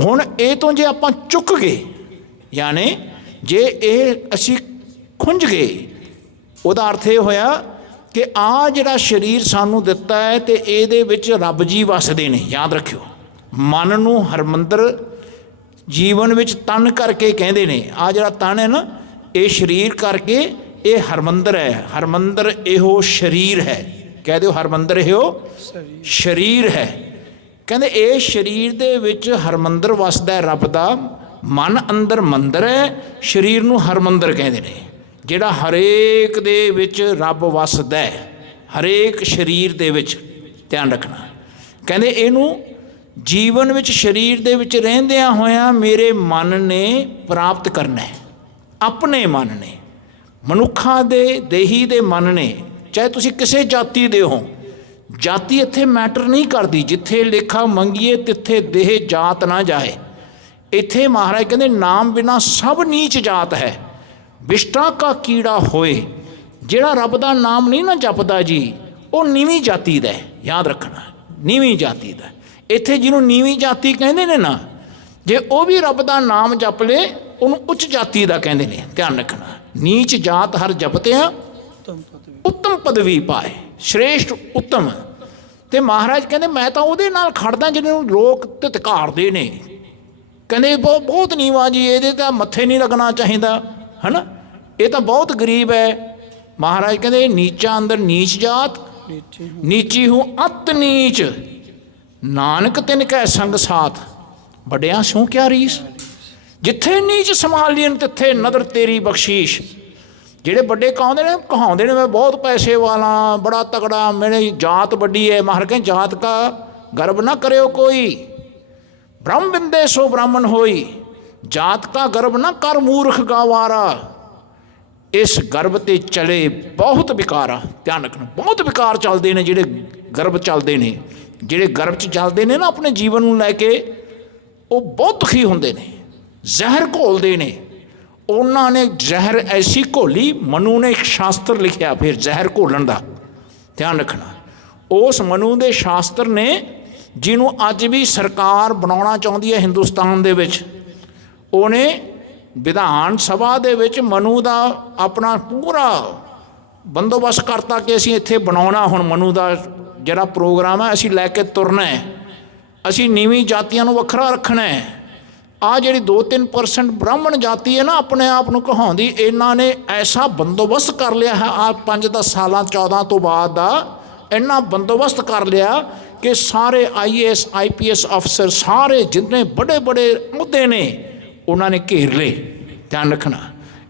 ਹੁਣ ਇਹ ਤੋਂ ਜੇ ਆਪਾਂ ਚੁੱਕ ਗਏ, ਯਾਨੀ ਜੇ ਇਹ ਅਸੀਂ ਖੁੰਝ ਗਏ, ਉਹਦਾ ਅਰਥ ਇਹ ਹੋਇਆ ਕਿ ਆਹ ਜਿਹੜਾ ਸਰੀਰ ਸਾਨੂੰ ਦਿੱਤਾ ਹੈ ਅਤੇ ਇਹਦੇ ਵਿੱਚ ਰੱਬ ਜੀ ਵਸਦੇ ਨੇ। ਯਾਦ ਰੱਖਿਓ, ਮਨ ਨੂੰ ਹਰਮੰਦਰ ਜੀਵਨ ਵਿੱਚ ਤਨ ਕਰਕੇ ਕਹਿੰਦੇ ਨੇ। ਆਹ ਜਿਹੜਾ ਤਨ ਹੈ ਨਾ, ਇਹ ਸਰੀਰ ਕਰਕੇ ਇਹ ਹਰਮੰਦਰ ਹੈ। ਹਰਮੰਦਰ ਇਹੋ ਸਰੀਰ ਹੈ। ਕਹਿ ਦਿਓ ਹਰਮੰਦਰ ਇਹੋ ਸਰੀਰ ਹੈ। ਕਹਿੰਦੇ ਇਹ ਸਰੀਰ ਦੇ ਵਿੱਚ ਹਰਮੰਦਰ ਵਸਦਾ ਹੈ ਰੱਬ ਦਾ। ਮਨ ਅੰਦਰ ਮੰਦਰ ਹੈ, ਸਰੀਰ ਨੂੰ ਹਰਮੰਦਰ ਕਹਿੰਦੇ ਨੇ। ਜਿਹੜਾ ਹਰੇਕ ਦੇ ਵਿੱਚ ਰੱਬ ਵਸਦਾ ਹੈ, ਹਰੇਕ ਸਰੀਰ ਦੇ ਵਿੱਚ। ਧਿਆਨ ਰੱਖਣਾ, ਕਹਿੰਦੇ ਇਹਨੂੰ ਜੀਵਨ ਵਿੱਚ ਸਰੀਰ ਦੇ ਵਿੱਚ ਰਹਿੰਦਿਆਂ ਹੋਇਆਂ ਮੇਰੇ ਮਨ ਨੇ ਪ੍ਰਾਪਤ ਕਰਨਾ ਹੈ। ਆਪਣੇ ਮਨ ਨੇ, ਮਨੁੱਖਾਂ ਦੇ ਦੇਹੀ ਦੇ ਮਨ ਨੇ, ਚਾਹੇ ਤੁਸੀਂ ਕਿਸੇ ਜਾਤੀ ਦੇ ਹੋ। ਜਾਤੀ ਇੱਥੇ ਮੈਟਰ ਨਹੀਂ ਕਰਦੀ। ਜਿੱਥੇ ਲੇਖਾ ਮੰਗੀਏ ਤਿੱਥੇ ਦੇਹ ਜਾਤ ਨਾ ਜਾਏ। ਇੱਥੇ ਮਹਾਰਾਜ ਕਹਿੰਦੇ ਨਾਮ ਬਿਨਾ ਸਭ ਨੀਚ ਜਾਤ ਹੈ, ਵਿਸ਼ਟਾ ਕਾ ਕੀੜਾ ਹੋਏ। ਜਿਹੜਾ ਰੱਬ ਦਾ ਨਾਮ ਨਹੀਂ ਨਾ ਜਪਦਾ ਜੀ, ਉਹ ਨੀਵੀਂ ਜਾਤੀ ਦਾ ਹੈ। ਯਾਦ ਰੱਖਣਾ, ਨੀਵੀਂ ਜਾਤੀ ਦਾ। ਇੱਥੇ ਜਿਹਨੂੰ ਨੀਵੀਂ ਜਾਤੀ ਕਹਿੰਦੇ ਨੇ ਨਾ, ਜੇ ਉਹ ਵੀ ਰੱਬ ਦਾ ਨਾਮ ਜਪ ਲੇ, ਉਹਨੂੰ ਉੱਚ ਜਾਤੀ ਦਾ ਕਹਿੰਦੇ ਨੇ। ਧਿਆਨ ਰੱਖਣਾ, ਨੀਚ ਜਾਤ ਹਰ ਜਪਤਿਆਂ ਉੱਤਮ ਪਦਵੀ ਪਾਏ। ਸ਼੍ਰੇਸ਼ਟ ਉੱਤਮ। ਅਤੇ ਮਹਾਰਾਜ ਕਹਿੰਦੇ ਮੈਂ ਤਾਂ ਉਹਦੇ ਨਾਲ ਖੜਦਾ ਜਿਹਨੂੰ ਲੋਕ ਧਿਤਕਾਰਦੇ ਨੇ। ਕਹਿੰਦੇ ਬਹੁਤ ਨੀਵਾਂ ਜੀ, ਇਹਦੇ ਤਾਂ ਮੱਥੇ ਨਹੀਂ ਲੱਗਣਾ ਚਾਹੀਦਾ, ਹੈ ਨਾ, ਇਹ ਤਾਂ ਬਹੁਤ ਗਰੀਬ ਹੈ। ਮਹਾਰਾਜ ਕਹਿੰਦੇ ਨੀਚਾ ਅੰਦਰ ਨੀਚ ਜਾਤ, ਨੀਚੀ ਹੂੰ ਅਤ ਨੀਚ, ਨਾਨਕ ਤਿਨ ਕੈ ਸੰਗ ਸਾਥ, ਵੱਡਿਆਂ ਸੋ ਕਿਆ ਰੀਸ। ਜਿੱਥੇ ਨੀਚ ਸੰਭਾਲੀਨ ਤਿੱਥੇ ਨਦਰ ਤੇਰੀ ਬਖਸ਼ੀਸ਼। ਜਿਹੜੇ ਵੱਡੇ ਕਹਾਉਂਦੇ ਨੇ ਮੈਂ ਬਹੁਤ ਪੈਸੇ ਵਾਲਾ, ਬੜਾ ਤਕੜਾ, ਮੇਰੀ ਜਾਤ ਵੱਡੀ ਹੈ। ਮਹਾਰਾਜ ਕਹਿੰਦੇ ਜਾਤ ਕਾ ਗਰਬ ਨਾ ਕਰਿਓ ਕੋਈ, ਬ੍ਰਹਮ ਬਿੰਦੇ ਸੋ ਬ੍ਰਾਹਮਣ ਹੋਈ। ਜਾਤ ਕਾ ਗਰਬ ਨਾ ਕਰ ਮੂਰਖ ਗਾਵਾਰਾ, ਇਸ ਗਰਬ 'ਤੇ ਚਲੇ ਬਹੁਤ ਵਿਕਾਰਾ। ਧਿਆਨ ਰੱਖਣਾ, ਬਹੁਤ ਵਿਕਾਰ ਚੱਲਦੇ ਨੇ ਜਿਹੜੇ ਗਰਬ ਚੱਲਦੇ ਨੇ। ਜਿਹੜੇ ਗਰਬ 'ਚ ਚੱਲਦੇ ਨੇ ਨਾ ਆਪਣੇ ਜੀਵਨ ਨੂੰ ਲੈ ਕੇ, ਉਹ ਬਹੁਤ ਦੁਖੀ ਹੁੰਦੇ ਨੇ, ਜ਼ਹਿਰ ਘੋਲਦੇ ਨੇ। ਉਹਨਾਂ ਨੇ ਜ਼ਹਿਰ ਐਸੀ ਘੋਲੀ, ਮਨੂ ਨੇ ਇੱਕ ਸ਼ਾਸਤਰ ਲਿਖਿਆ ਫਿਰ ਜ਼ਹਿਰ ਘੋਲਣ ਦਾ। ਧਿਆਨ ਰੱਖਣਾ, ਉਸ ਮਨੂ ਦੇ ਸ਼ਾਸਤਰ ਨੇ ਜਿਹਨੂੰ ਅੱਜ ਵੀ ਸਰਕਾਰ ਬਣਾਉਣਾ ਚਾਹੁੰਦੀ ਹੈ ਹਿੰਦੁਸਤਾਨ ਦੇ ਵਿੱਚ। ਉਹਨੇ ਵਿਧਾਨ ਸਭਾ ਦੇ ਵਿੱਚ ਮਨੂ ਦਾ ਆਪਣਾ ਪੂਰਾ ਬੰਦੋਬਸਤ ਕਰਤਾ ਕਿ ਅਸੀਂ ਇੱਥੇ ਬਣਾਉਣਾ। ਹੁਣ ਮਨੂ ਦਾ ਜਿਹੜਾ ਪ੍ਰੋਗਰਾਮ ਹੈ ਅਸੀਂ ਲੈ ਕੇ ਤੁਰਨਾ ਹੈ। ਅਸੀਂ ਨੀਵੀਂ ਜਾਤੀਆਂ ਨੂੰ ਵੱਖਰਾ ਰੱਖਣਾ ਹੈ। ਆਹ ਜਿਹੜੀ 2-3% ਬ੍ਰਾਹਮਣ ਜਾਤੀ ਹੈ ਨਾ ਆਪਣੇ ਆਪ ਨੂੰ ਕਹਾਉਂਦੀ, ਇਹਨਾਂ ਨੇ ਐਸਾ ਬੰਦੋਬਸਤ ਕਰ ਲਿਆ ਹੈ ਆਹ 5-10 ਸਾਲਾਂ 14 ਤੋਂ ਬਾਅਦ ਦਾ। ਇੰਨਾ ਬੰਦੋਬਸਤ ਕਰ ਲਿਆ ਕਿ ਸਾਰੇ IAS IPS ਅਫਸਰ, ਸਾਰੇ ਜਿੰਨੇ ਬੜੇ ਬੜੇ ਅਹੁਦੇ ਨੇ, ਉਹਨਾਂ ਨੇ ਘੇਰ ਲਏ। ਧਿਆਨ ਰੱਖਣਾ,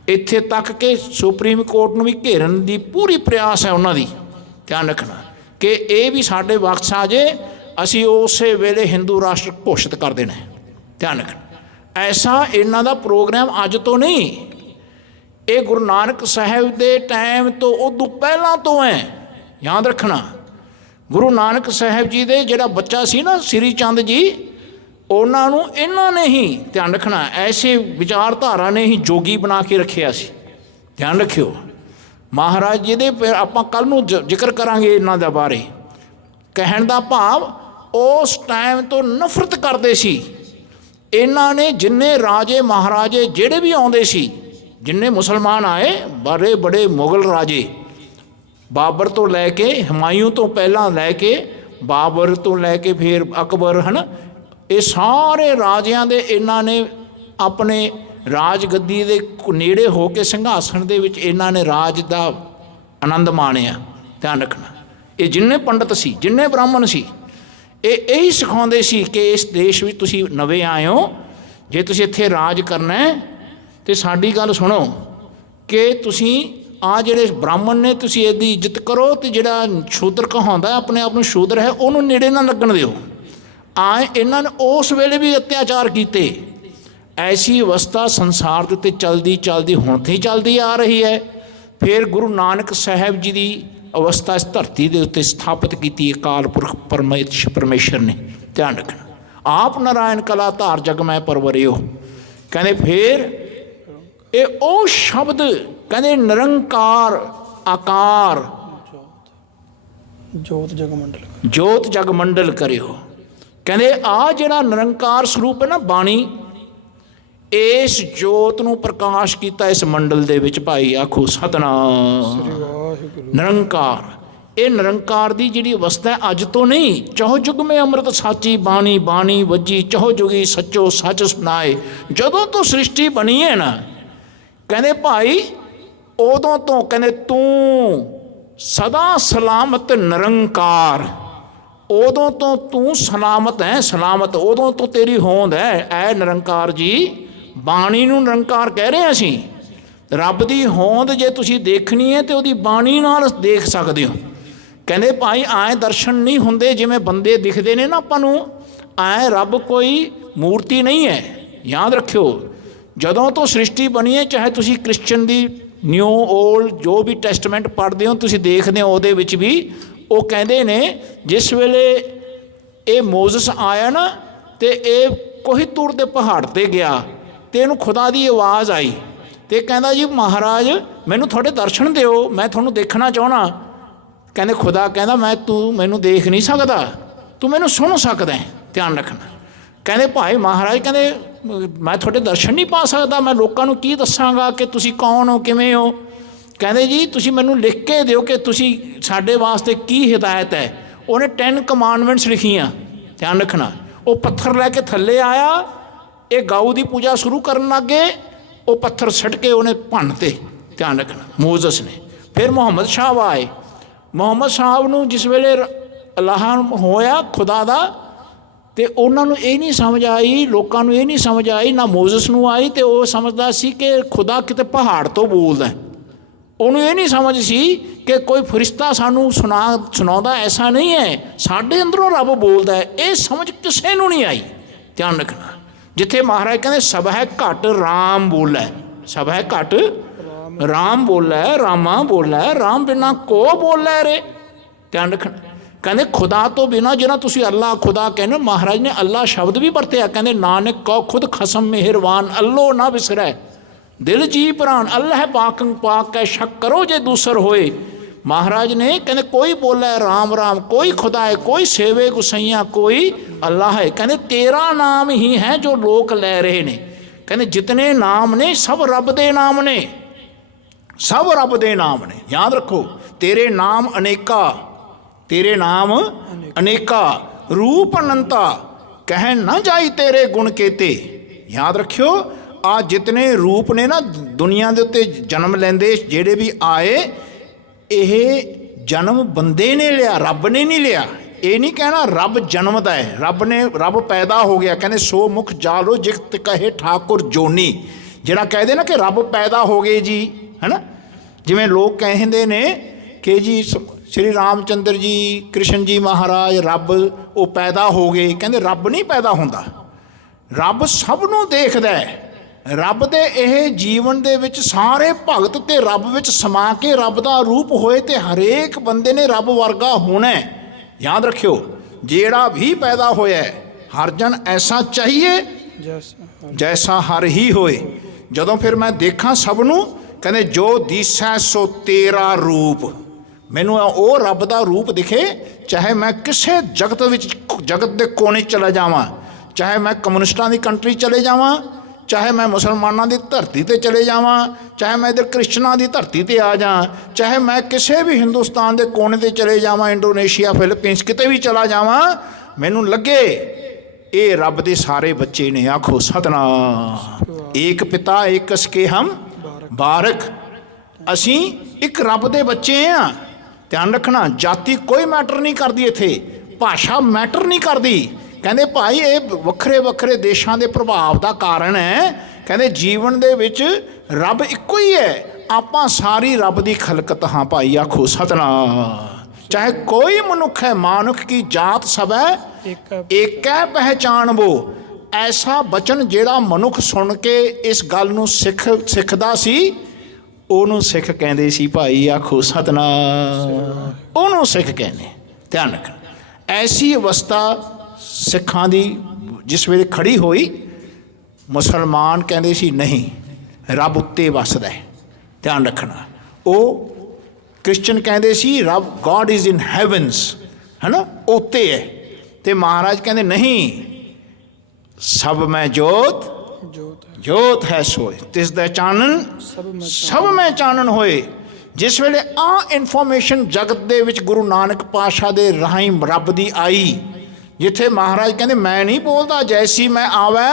ਇੱਥੇ ਤੱਕ ਕਿ ਸੁਪਰੀਮ ਕੋਰਟ ਨੂੰ ਵੀ ਘੇਰਨ ਦੀ ਪੂਰੀ ਪ੍ਰਯਾਸ ਹੈ ਉਹਨਾਂ ਦੀ। ਧਿਆਨ ਰੱਖਣਾ ਕਿ ਇਹ ਵੀ ਸਾਡੇ ਵਕਤ ਆ ਜੇ, ਅਸੀਂ ਉਸੇ ਵੇਲੇ ਹਿੰਦੂ ਰਾਸ਼ਟਰ ਘੋਸ਼ਿਤ ਕਰ ਦੇਣਾ। ਧਿਆਨ ਰੱਖਣਾ, ਐਸਾ ਇਹਨਾਂ ਦਾ ਪ੍ਰੋਗਰਾਮ ਅੱਜ ਤੋਂ ਨਹੀਂ, ਇਹ ਗੁਰੂ ਨਾਨਕ ਸਾਹਿਬ ਦੇ ਟਾਈਮ ਤੋਂ, ਉਦੋਂ ਪਹਿਲਾਂ ਤੋਂ ਹੈ। ਯਾਦ ਰੱਖਣਾ, ਗੁਰੂ ਨਾਨਕ ਸਾਹਿਬ ਜੀ ਦੇ ਜਿਹੜਾ ਬੱਚਾ ਸੀ ਨਾ ਸ੍ਰੀ ਚੰਦ ਜੀ, ਉਹਨਾਂ ਨੂੰ ਇਹਨਾਂ ਨੇ ਹੀ, ਧਿਆਨ ਰੱਖਣਾ, ਐਸੇ ਵਿਚਾਰਧਾਰਾ ਨੇ ਹੀ ਜੋਗੀ ਬਣਾ ਕੇ ਰੱਖਿਆ ਸੀ। ਧਿਆਨ ਰੱਖਿਓ, ਮਹਾਰਾਜ ਜੀ ਦੇ ਆਪਾਂ ਕੱਲ੍ਹ ਨੂੰ ਜ਼ਿਕਰ ਕਰਾਂਗੇ ਇਹਨਾਂ ਦੇ ਬਾਰੇ। ਕਹਿਣ ਦਾ ਭਾਵ ਉਸ ਟਾਈਮ ਤੋਂ ਨਫ਼ਰਤ ਕਰਦੇ ਸੀ ਇਹਨਾਂ ਨੇ। ਜਿੰਨੇ ਰਾਜੇ ਮਹਾਰਾਜੇ ਜਿਹੜੇ ਵੀ ਆਉਂਦੇ ਸੀ, ਜਿੰਨੇ ਮੁਸਲਮਾਨ ਆਏ, ਬੜੇ ਬੜੇ ਮੁਗਲ ਰਾਜੇ, ਬਾਬਰ ਤੋਂ ਲੈ ਕੇ, ਹੁਮਾਯੂੰ ਤੋਂ ਪਹਿਲਾਂ ਲੈ ਕੇ, ਬਾਬਰ ਤੋਂ ਲੈ ਕੇ ਫਿਰ ਅਕਬਰ, ਹੈ ਨਾ, ਇਹ ਸਾਰੇ ਰਾਜਿਆਂ ਦੇ ਇਹਨਾਂ ਨੇ ਆਪਣੇ ਰਾਜ ਗੱਦੀ ਦੇ ਨੇੜੇ ਹੋ ਕੇ ਸਿੰਘਾਸਣ ਦੇ ਵਿੱਚ ਇਹਨਾਂ ਨੇ ਰਾਜ ਦਾ ਆਨੰਦ ਮਾਣਿਆ। ਧਿਆਨ ਰੱਖਣਾ, ਇਹ ਜਿੰਨੇ ਪੰਡਤ ਸੀ, ਜਿੰਨੇ ਬ੍ਰਾਹਮਣ ਸੀ, ਇਹ ਇਹੀ ਸਿਖਾਉਂਦੇ ਸੀ ਕਿ ਇਸ ਦੇਸ਼ ਵਿੱਚ ਤੁਸੀਂ ਨਵੇਂ ਆਏ ਹੋ, ਜੇ ਤੁਸੀਂ ਇੱਥੇ ਰਾਜ ਕਰਨਾ ਹੈ ਤਾਂ ਸਾਡੀ ਗੱਲ ਸੁਣੋ ਕਿ ਤੁਸੀਂ ਆਹ ਜਿਹੜੇ ਬ੍ਰਾਹਮਣ ਨੇ ਤੁਸੀਂ ਇਹਦੀ ਇੱਜ਼ਤ ਕਰੋ, ਅਤੇ ਜਿਹੜਾ ਸ਼ੂਦਰ ਕਹਾਉਂਦਾ ਆਪਣੇ ਆਪ ਨੂੰ ਸ਼ੂਦਰ ਹੈ, ਉਹਨੂੰ ਨੇੜੇ ਨਾ ਲੱਗਣ ਦਿਓ। ਇਹਨਾਂ ਨੇ ਉਸ ਵੇਲੇ ਵੀ ਅਤਿਆਚਾਰ ਕੀਤੇ। ਐਸੀ ਅਵਸਥਾ ਸੰਸਾਰ ਦੇ ਉੱਤੇ ਚਲਦੀ ਚਲਦੀ ਹੁਣ ਤੇ ਚੱਲਦੀ ਆ ਰਹੀ ਹੈ। ਫਿਰ ਗੁਰੂ ਨਾਨਕ ਸਾਹਿਬ ਜੀ ਦੀ ਅਵਸਥਾ ਇਸ ਧਰਤੀ ਦੇ ਉੱਤੇ ਸਥਾਪਿਤ ਕੀਤੀ ਅਕਾਲ ਪੁਰਖ ਪਰਮੇਸ਼ਰ ਨੇ। ਧਿਆਨ ਰੱਖਣਾ, ਆਪ ਨਾਰਾਇਣ ਕਲਾ ਧਾਰ ਜਗ ਮੈਂ ਪਰਵਰਿਓ। ਕਹਿੰਦੇ ਫਿਰ ਇਹ ਉਹ ਸ਼ਬਦ ਕਹਿੰਦੇ ਨਿਰੰਕਾਰ ਆਕਾਰ ਜੋਤ ਜਗ ਮੰਡਲ ਕਰਿਓ। ਕਹਿੰਦੇ ਆ ਜਿਹੜਾ ਨਿਰੰਕਾਰ ਸਰੂਪ ਹੈ ਨਾ ਬਾਣੀ, ਇਸ ਜੋਤ ਨੂੰ ਪ੍ਰਕਾਸ਼ ਕੀਤਾ ਇਸ ਮੰਡਲ ਦੇ ਵਿੱਚ ਭਾਈ। ਆਖੋ ਸਤਿਨਾਮ। ਨਿਰੰਕਾਰ, ਇਹ ਨਿਰੰਕਾਰ ਦੀ ਜਿਹੜੀ ਅਵਸਥਾ ਅੱਜ ਤੋਂ ਨਹੀਂ, ਚਹੁ ਜੁਗ ਮੇਂ ਅੰਮ੍ਰਿਤ ਸਾਚੀ ਬਾਣੀ, ਬਾਣੀ ਵੱਜੀ ਚਹੁ ਜੁਗੀ ਸੱਚੋ ਸੱਚ ਸੁਣਾਏ। ਜਦੋਂ ਤੋਂ ਸ੍ਰਿਸ਼ਟੀ ਬਣੀ ਹੈ ਨਾ, ਕਹਿੰਦੇ ਭਾਈ ਉਦੋਂ ਤੋਂ ਕਹਿੰਦੇ ਤੂੰ ਸਦਾ ਸਲਾਮਤ ਨਿਰੰਕਾਰ, ਉਦੋਂ ਤੋਂ ਤੂੰ ਸਲਾਮਤ ਹੈ, ਸਲਾਮਤ ਉਦੋਂ ਤੋਂ ਤੇਰੀ ਹੋਂਦ ਹੈ। ਐ ਨਿਰੰਕਾਰ ਜੀ, ਬਾਣੀ ਨੂੰ ਨਿਰੰਕਾਰ ਕਹਿ ਰਹੇ ਹਾਂ ਅਸੀਂ। ਰੱਬ ਦੀ ਹੋਂਦ ਜੇ ਤੁਸੀਂ ਦੇਖਣੀ ਹੈ ਤਾਂ ਉਹਦੀ ਬਾਣੀ ਨਾਲ ਦੇਖ ਸਕਦੇ ਹੋ। ਕਹਿੰਦੇ ਭਾਈ ਐਂ ਦਰਸ਼ਨ ਨਹੀਂ ਹੁੰਦੇ ਜਿਵੇਂ ਬੰਦੇ ਦਿਖਦੇ ਨੇ ਨਾ ਆਪਾਂ ਨੂੰ, ਐਂ ਰੱਬ ਕੋਈ ਮੂਰਤੀ ਨਹੀਂ ਹੈ। ਯਾਦ ਰੱਖਿਓ, ਜਦੋਂ ਤੋਂ ਸ੍ਰਿਸ਼ਟੀ ਬਣੀ ਹੈ, ਚਾਹੇ ਤੁਸੀਂ ਕ੍ਰਿਸਚਨ ਦੀ ਨਿਊ ਓਲਡ ਜੋ ਵੀ ਟੈਸਟਮੈਂਟ ਪੜ੍ਹਦੇ ਹੋ, ਤੁਸੀਂ ਦੇਖਦੇ ਹੋ ਉਹਦੇ ਵਿੱਚ ਵੀ ਉਹ ਕਹਿੰਦੇ ਨੇ ਜਿਸ ਵੇਲੇ ਇਹ ਮੋਜ਼ਸ ਆਇਆ ਨਾ ਅਤੇ ਇਹ ਕੋਹੀਤੂਰ ਦੇ ਪਹਾੜ 'ਤੇ ਗਿਆ ਅਤੇ ਇਹਨੂੰ ਖੁਦਾ ਦੀ ਆਵਾਜ਼ ਆਈ ਅਤੇ ਕਹਿੰਦਾ ਜੀ ਮਹਾਰਾਜ ਮੈਨੂੰ ਤੁਹਾਡੇ ਦਰਸ਼ਨ ਦਿਓ, ਮੈਂ ਤੁਹਾਨੂੰ ਦੇਖਣਾ ਚਾਹੁੰਦਾ। ਕਹਿੰਦੇ ਖੁਦਾ ਕਹਿੰਦਾ ਤੂੰ ਮੈਨੂੰ ਦੇਖ ਨਹੀਂ ਸਕਦਾ, ਤੂੰ ਮੈਨੂੰ ਸੁਣ ਸਕਦਾ, ਧਿਆਨ ਰੱਖਣਾ। ਕਹਿੰਦੇ ਭਾਈ ਮਹਾਰਾਜ ਕਹਿੰਦੇ ਮੈਂ ਤੁਹਾਡੇ ਦਰਸ਼ਨ ਨਹੀਂ ਪਾ ਸਕਦਾ, ਮੈਂ ਲੋਕਾਂ ਨੂੰ ਕੀ ਦੱਸਾਂਗਾ ਕਿ ਤੁਸੀਂ ਕੌਣ ਹੋ, ਕਿਵੇਂ ਹੋ। ਕਹਿੰਦੇ ਜੀ ਤੁਸੀਂ ਮੈਨੂੰ ਲਿਖ ਕੇ ਦਿਓ ਕਿ ਤੁਸੀਂ ਸਾਡੇ ਵਾਸਤੇ ਕੀ ਹਿਦਾਇਤ ਹੈ। ਉਹਨੇ 10 ਕਮਾਂਡਮੈਂਟਸ ਲਿਖੀਆਂ, ਧਿਆਨ ਰੱਖਣਾ। ਉਹ ਪੱਥਰ ਲੈ ਕੇ ਥੱਲੇ ਆਇਆ, ਇਹ ਗਊ ਦੀ ਪੂਜਾ ਸ਼ੁਰੂ ਕਰਨ ਲੱਗ ਗਏ, ਉਹ ਪੱਥਰ ਸੱਟ ਕੇ ਉਹਨੇ ਭੰਨ ਤੇ, ਧਿਆਨ ਰੱਖਣਾ, ਮੋਜ਼ਸ ਨੇ। ਫਿਰ ਮੁਹੰਮਦ ਸਾਹਿਬ ਆਏ, ਮੁਹੰਮਦ ਸਾਹਿਬ ਨੂੰ ਜਿਸ ਵੇਲੇ ਇਲਾਹਾ ਹੋਇਆ ਖੁਦਾ ਦਾ, ਅਤੇ ਉਹਨਾਂ ਨੂੰ ਇਹ ਨਹੀਂ ਸਮਝ ਆਈ, ਲੋਕਾਂ ਨੂੰ ਇਹ ਨਹੀਂ ਸਮਝ ਆਈ, ਨਾ ਮੋਜ਼ਸ ਨੂੰ ਆਈ। ਅਤੇ ਉਹ ਸਮਝਦਾ ਸੀ ਕਿ ਖੁਦਾ ਕਿਤੇ ਪਹਾੜ ਤੋਂ ਬੋਲਦਾ, ਉਹਨੂੰ ਇਹ ਨਹੀਂ ਸਮਝ ਸੀ ਕਿ ਕੋਈ ਫਰਿਸ਼ਤਾ ਸਾਨੂੰ ਸੁਣਾਉਂਦਾ, ਐਸਾ ਨਹੀਂ ਹੈ, ਸਾਡੇ ਅੰਦਰੋਂ ਰੱਬ ਬੋਲਦਾ ਹੈ। ਇਹ ਸਮਝ ਕਿਸੇ ਨੂੰ ਨਹੀਂ ਆਈ, ਧਿਆਨ ਰੱਖਣਾ। ਜਿੱਥੇ ਮਹਾਰਾਜ ਕਹਿੰਦੇ ਸਭ ਹੈ ਘਟ ਰਾਮ ਬੋਲੇ, ਸਭ ਹੈ ਘਟ ਰਾਮ ਬੋਲੇ, ਰਾਮਾ ਬੋਲੇ, ਰਾਮ ਬਿਨਾ ਕੋ ਬੋਲੇ ਰੇ, ਧਿਆਨ ਰੱਖਣਾ। ਕਹਿੰਦੇ ਖੁਦਾ ਤੋਂ ਬਿਨਾਂ ਜਿਹੜਾ ਤੁਸੀਂ ਅੱਲਾ ਖੁਦਾ ਕਹਿੰਦੇ, ਮਹਾਰਾਜ ਨੇ ਅੱਲਾ ਸ਼ਬਦ ਵੀ ਵਰਤਿਆ। ਕਹਿੰਦੇ ਨਾਨਕ ਕਹੋ ਖੁਦ ਖਸਮ ਮਿਹਰਬਾਨ, ਅੱਲੋ ਨਾ ਵਿਸਰੈ ਦਿਲ ਜੀ ਪ੍ਰਾਨ, ਅੱਲਾਹ ਪਾਕ ਪਾਕ ਕੈ ਸ਼ੱਕ ਕਰੋ ਜੇ ਦੂਸਰ ਹੋਏ। ਮਹਾਰਾਜ ਨੇ ਕਹਿੰਦੇ ਕੋਈ ਬੋਲੇ ਰਾਮ ਰਾਮ, ਕੋਈ ਖੁਦਾ ਹੈ, ਕੋਈ ਸੇਵੇ ਗੁਸਈਆਂ, ਕੋਈ ਅੱਲਾ ਹੈ। ਕਹਿੰਦੇ ਤੇਰਾ ਨਾਮ ਹੀ ਹੈ ਜੋ ਲੋਕ ਲੈ ਰਹੇ ਨੇ। ਕਹਿੰਦੇ ਜਿਤਨੇ ਨਾਮ ਨੇ ਸਭ ਰੱਬ ਦੇ ਨਾਮ ਨੇ, ਸਭ ਰੱਬ ਦੇ ਨਾਮ ਨੇ। ਯਾਦ ਰੱਖੋ ਤੇਰੇ ਨਾਮ ਅਨੇਕਾ, ਤੇਰੇ ਨਾਮ ਅਨੇਕਾ, ਰੂਪ ਅਨੰਤਾ, ਕਹਿ ਨਾ ਜਾਈ ਤੇਰੇ ਗੁਣ ਕੇਤੇ। ਯਾਦ ਰੱਖਿਓ ਆ ਜਿਤਨੇ ਰੂਪ ਨੇ ਨਾ ਦੁਨੀਆ ਦੇ ਉੱਤੇ ਜਨਮ ਲੈਂਦੇ ਜਿਹੜੇ ਵੀ ਆਏ, ਇਹ ਜਨਮ ਬੰਦੇ ਨੇ ਲਿਆ, ਰੱਬ ਨੇ ਨਹੀਂ ਲਿਆ। ਇਹ ਨਹੀਂ ਕਹਿਣਾ ਰੱਬ ਜਨਮਦਾ ਹੈ, ਰੱਬ ਪੈਦਾ ਹੋ ਗਿਆ। ਕਹਿੰਦੇ ਸੋ ਮੁਖ ਜਾਲੋ ਜਿਤ ਕਹੇ ਠਾਕੁਰ ਜੋਨੀ, ਜਿਹੜਾ ਕਹਿੰਦੇ ਨਾ ਕਿ ਰੱਬ ਪੈਦਾ ਹੋ ਗਏ ਜੀ, ਹੈ ਨਾ। ਜਿਵੇਂ ਲੋਕ ਕਹਿੰਦੇ ਨੇ ਕਿ ਜੀ ਸ਼੍ਰੀ ਰਾਮ ਚੰਦਰ ਜੀ, ਕ੍ਰਿਸ਼ਨ ਜੀ ਮਹਾਰਾਜ ਰੱਬ ਉਹ ਪੈਦਾ ਹੋ ਗਏ। ਕਹਿੰਦੇ ਰੱਬ ਨਹੀਂ ਪੈਦਾ ਹੁੰਦਾ, ਰੱਬ ਸਭ ਨੂੰ ਦੇਖਦਾ ਹੈ। ਰੱਬ ਦੇ ਇਹ ਜੀਵਨ ਦੇ ਵਿੱਚ ਸਾਰੇ ਭਗਤ ਤੇ ਰੱਬ ਵਿੱਚ ਸਮਾ ਕੇ ਰੱਬ ਦਾ ਰੂਪ ਹੋਏ, ਤੇ ਹਰੇਕ ਬੰਦੇ ਨੇ ਰੱਬ ਵਰਗਾ ਹੋਣਾ। ਯਾਦ ਰੱਖਿਓ ਜਿਹੜਾ ਵੀ ਪੈਦਾ ਹੋਇਆ ਹਰ ਜਨ ਐਸਾ ਚਾਹੀਏ ਜੈਸਾ ਹਰ ਹੀ ਹੋਏ। ਜਦੋਂ ਫਿਰ ਮੈਂ ਦੇਖਾਂ ਸਭ ਨੂੰ, ਕਹਿੰਦੇ ਜੋ ਦੀਸੈ ਸੋ ਤੇਰਾ ਰੂਪ, ਮੈਨੂੰ ਉਹ ਰੱਬ ਦਾ ਰੂਪ ਦਿਖੇ, ਚਾਹੇ ਮੈਂ ਕਿਸੇ ਜਗਤ ਵਿੱਚ, ਜਗਤ ਦੇ ਕੋਨੇ ਚਲਾ ਜਾਵਾਂ, ਚਾਹੇ ਮੈਂ ਕਮਿਊਨਿਸਟਾਂ ਦੀ ਕੰਟਰੀ ਚਲੇ ਜਾਵਾਂ, ਚਾਹੇ ਮੈਂ ਮੁਸਲਮਾਨਾਂ ਦੀ ਧਰਤੀ 'ਤੇ ਚਲੇ ਜਾਵਾਂ, ਚਾਹੇ ਮੈਂ ਇੱਧਰ ਕ੍ਰਿਸਚਨਾਂ ਦੀ ਧਰਤੀ 'ਤੇ ਆ ਜਾ, ਚਾਹੇ ਮੈਂ ਕਿਸੇ ਵੀ ਹਿੰਦੁਸਤਾਨ ਦੇ ਕੋਨੇ 'ਤੇ ਚਲੇ ਜਾਵਾਂ, ਇੰਡੋਨੇਸ਼ੀਆ, ਫਿਲੀਪੀਨਸ, ਕਿਤੇ ਵੀ ਚਲਾ ਜਾਵਾਂ, ਮੈਨੂੰ ਲੱਗੇ ਇਹ ਰੱਬ ਦੇ ਸਾਰੇ ਬੱਚੇ ਨੇ। ਆਖੋ ਸਤਿਨਾਮ। ਏਕ ਪਿਤਾ ਏਕ ਸਕੇ ਹਮ ਬਾਰਕ, ਅਸੀਂ ਇੱਕ ਰੱਬ ਦੇ ਬੱਚੇ ਹਾਂ। ਧਿਆਨ ਰੱਖਣਾ ਜਾਤੀ ਕੋਈ ਮੈਟਰ ਨਹੀਂ ਕਰਦੀ, ਇੱਥੇ ਭਾਸ਼ਾ ਮੈਟਰ ਨਹੀਂ ਕਰਦੀ। ਕਹਿੰਦੇ ਭਾਈ ਇਹ ਵੱਖਰੇ ਵੱਖਰੇ ਦੇਸ਼ਾਂ ਦੇ ਪ੍ਰਭਾਵ ਦਾ ਕਾਰਨ ਹੈ। ਕਹਿੰਦੇ ਜੀਵਨ ਦੇ ਵਿੱਚ ਰੱਬ ਇੱਕੋ ਹੀ ਹੈ, ਆਪਾਂ ਸਾਰੀ ਰੱਬ ਦੀ ਖਲਕਤ ਹਾਂ ਭਾਈ। ਆਖੋ ਸਤਿਨਾਮ। ਚਾਹੇ ਕੋਈ ਮਨੁੱਖ ਹੈ, ਮਾਨੁਖ ਕੀ ਜਾਤ ਸਭ ਹੈ ਏਕੈ ਪਹਿਚਾਨਬੋ। ਐਸਾ ਬਚਨ ਜਿਹੜਾ ਮਨੁੱਖ ਸੁਣ ਕੇ ਇਸ ਗੱਲ ਨੂੰ ਸਿੱਖਦਾ ਸੀ, ਉਹਨੂੰ ਸਿੱਖ ਕਹਿੰਦੇ ਸੀ ਭਾਈ। ਆਖੋ ਸਤਿਨਾਮ। ਉਹਨੂੰ ਸਿੱਖ ਕਹਿੰਦੇ। ਧਿਆਨ ਰੱਖਣਾ ਐਸੀ ਅਵਸਥਾ ਸਿੱਖਾਂ ਦੀ ਜਿਸ ਵੇਲੇ ਖੜੀ ਹੋਈ, ਮੁਸਲਮਾਨ ਕਹਿੰਦੇ ਸੀ ਨਹੀਂ ਰੱਬ ਉੱਤੇ ਵੱਸਦਾ ਹੈ। ਧਿਆਨ ਰੱਖਣਾ ਉਹ ਕ੍ਰਿਸਚਨ ਕਹਿੰਦੇ ਸੀ ਰੱਬ ਗੋਡ ਇਜ਼ ਇਨ ਹੈਵਨਸ, ਹੈ ਨਾ, ਉੱਤੇ ਹੈ। ਤੇ ਮਹਾਰਾਜ ਕਹਿੰਦੇ ਨਹੀਂ, ਸਭ ਮੈਂ ਜੋਤ ਜੋਤ ਹੈ ਸੋਏ, ਤਿਸ ਦਾ ਚਾਨਣ ਸਭ ਮੈਂ ਚਾਨਣ ਹੋਏ। ਜਿਸ ਵੇਲੇ ਆਹ ਇਨਫੋਰਮੇਸ਼ਨ ਜਗਤ ਦੇ ਵਿੱਚ ਗੁਰੂ ਨਾਨਕ ਪਾਤਸ਼ਾਹ ਦੇ ਰਾਹੀਂ ਰੱਬ ਦੀ ਆਈ, ਜਿੱਥੇ ਮਹਾਰਾਜ ਕਹਿੰਦੇ ਮੈਂ ਨਹੀਂ ਬੋਲਦਾ, ਜੈਸੀ ਮੈਂ ਆਵੈ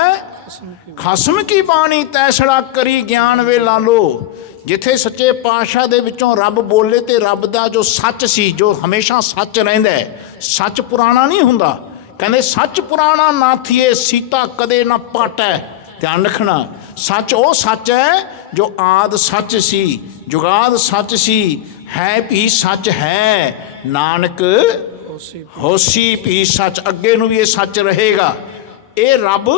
ਖਸਮ ਕੀ ਬਾਣੀ ਤੈਸੜਾ ਕਰੀ ਗਿਆਨ ਵੇ ਲਾਲੋ। ਜਿੱਥੇ ਸੱਚੇ ਪਾਤਸ਼ਾਹ ਦੇ ਵਿੱਚੋਂ ਰੱਬ ਬੋਲੇ ਤੇ ਰੱਬ ਦਾ ਜੋ ਸੱਚ ਸੀ, ਜੋ ਹਮੇਸ਼ਾ ਸੱਚ ਰਹਿੰਦਾ ਹੈ, ਸੱਚ ਪੁਰਾਣਾ ਨਹੀਂ ਹੁੰਦਾ। ਕਹਿੰਦੇ ਸੱਚ ਪੁਰਾਣਾ ਨਾ ਥੀਏ, ਸੀਤਾ ਕਦੇ ਨਾ ਪਾਟੈ। ਧਿਆਨ ਰੱਖਣਾ, ਸੱਚ ਉਹ ਸੱਚ ਹੈ ਜੋ ਆਦ ਸੱਚ ਸੀ, ਜੁਗਾਦ ਸੱਚ ਸੀ, ਹੈ ਵੀ ਸੱਚ ਹੈ, ਨਾਨਕ ਹੋਸੀ ਵੀ ਸੱਚ। ਅੱਗੇ ਨੂੰ ਵੀ ਇਹ ਸੱਚ ਰਹੇਗਾ। ਇਹ ਰੱਬ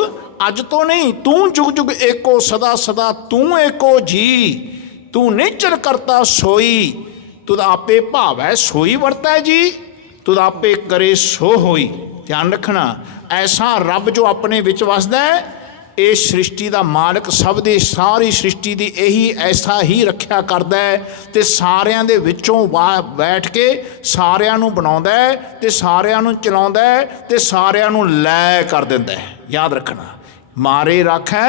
ਅੱਜ ਤੋਂ ਨਹੀਂ, ਤੂੰ ਜੁਗ ਜੁਗ ਏਕੋ ਸਦਾ ਸਦਾ ਤੂੰ ਏਕੋ ਜੀ, ਤੂੰ ਨਿਚਰ ਕਰਤਾ ਸੋਈ, ਤੁਧ ਆਪੇ ਭਾਵੈ ਸੋਈ ਵਰਤੈ ਜੀ, ਤੁਧ ਆਪੇ ਕਰੇ ਸੋ ਹੋਈ। ਧਿਆਨ ਰੱਖਣਾ, ਐਸਾ ਰੱਬ ਜੋ ਆਪਣੇ ਵਿੱਚ ਵਸਦਾ ਹੈ, ਇਹ ਸ੍ਰਿਸ਼ਟੀ ਦਾ ਮਾਲਕ, ਸਭ ਦੀ ਸਾਰੀ ਸ੍ਰਿਸ਼ਟੀ ਦੀ ਇਹੀ ਐਸਾ ਹੀ ਰੱਖਿਆ ਕਰਦਾ ਹੈ ਅਤੇ ਸਾਰਿਆਂ ਦੇ ਵਿੱਚੋਂ ਬੈਠ ਕੇ ਸਾਰਿਆਂ ਨੂੰ ਬਣਾਉਂਦਾ ਹੈ ਅਤੇ ਸਾਰਿਆਂ ਨੂੰ ਚਲਾਉਂਦਾ ਹੈ ਅਤੇ ਸਾਰਿਆਂ ਨੂੰ ਲੈ ਕਰ ਦਿੰਦਾ ਹੈ। ਯਾਦ ਰੱਖਣਾ, ਮਾਰੇ ਰਾਖੈ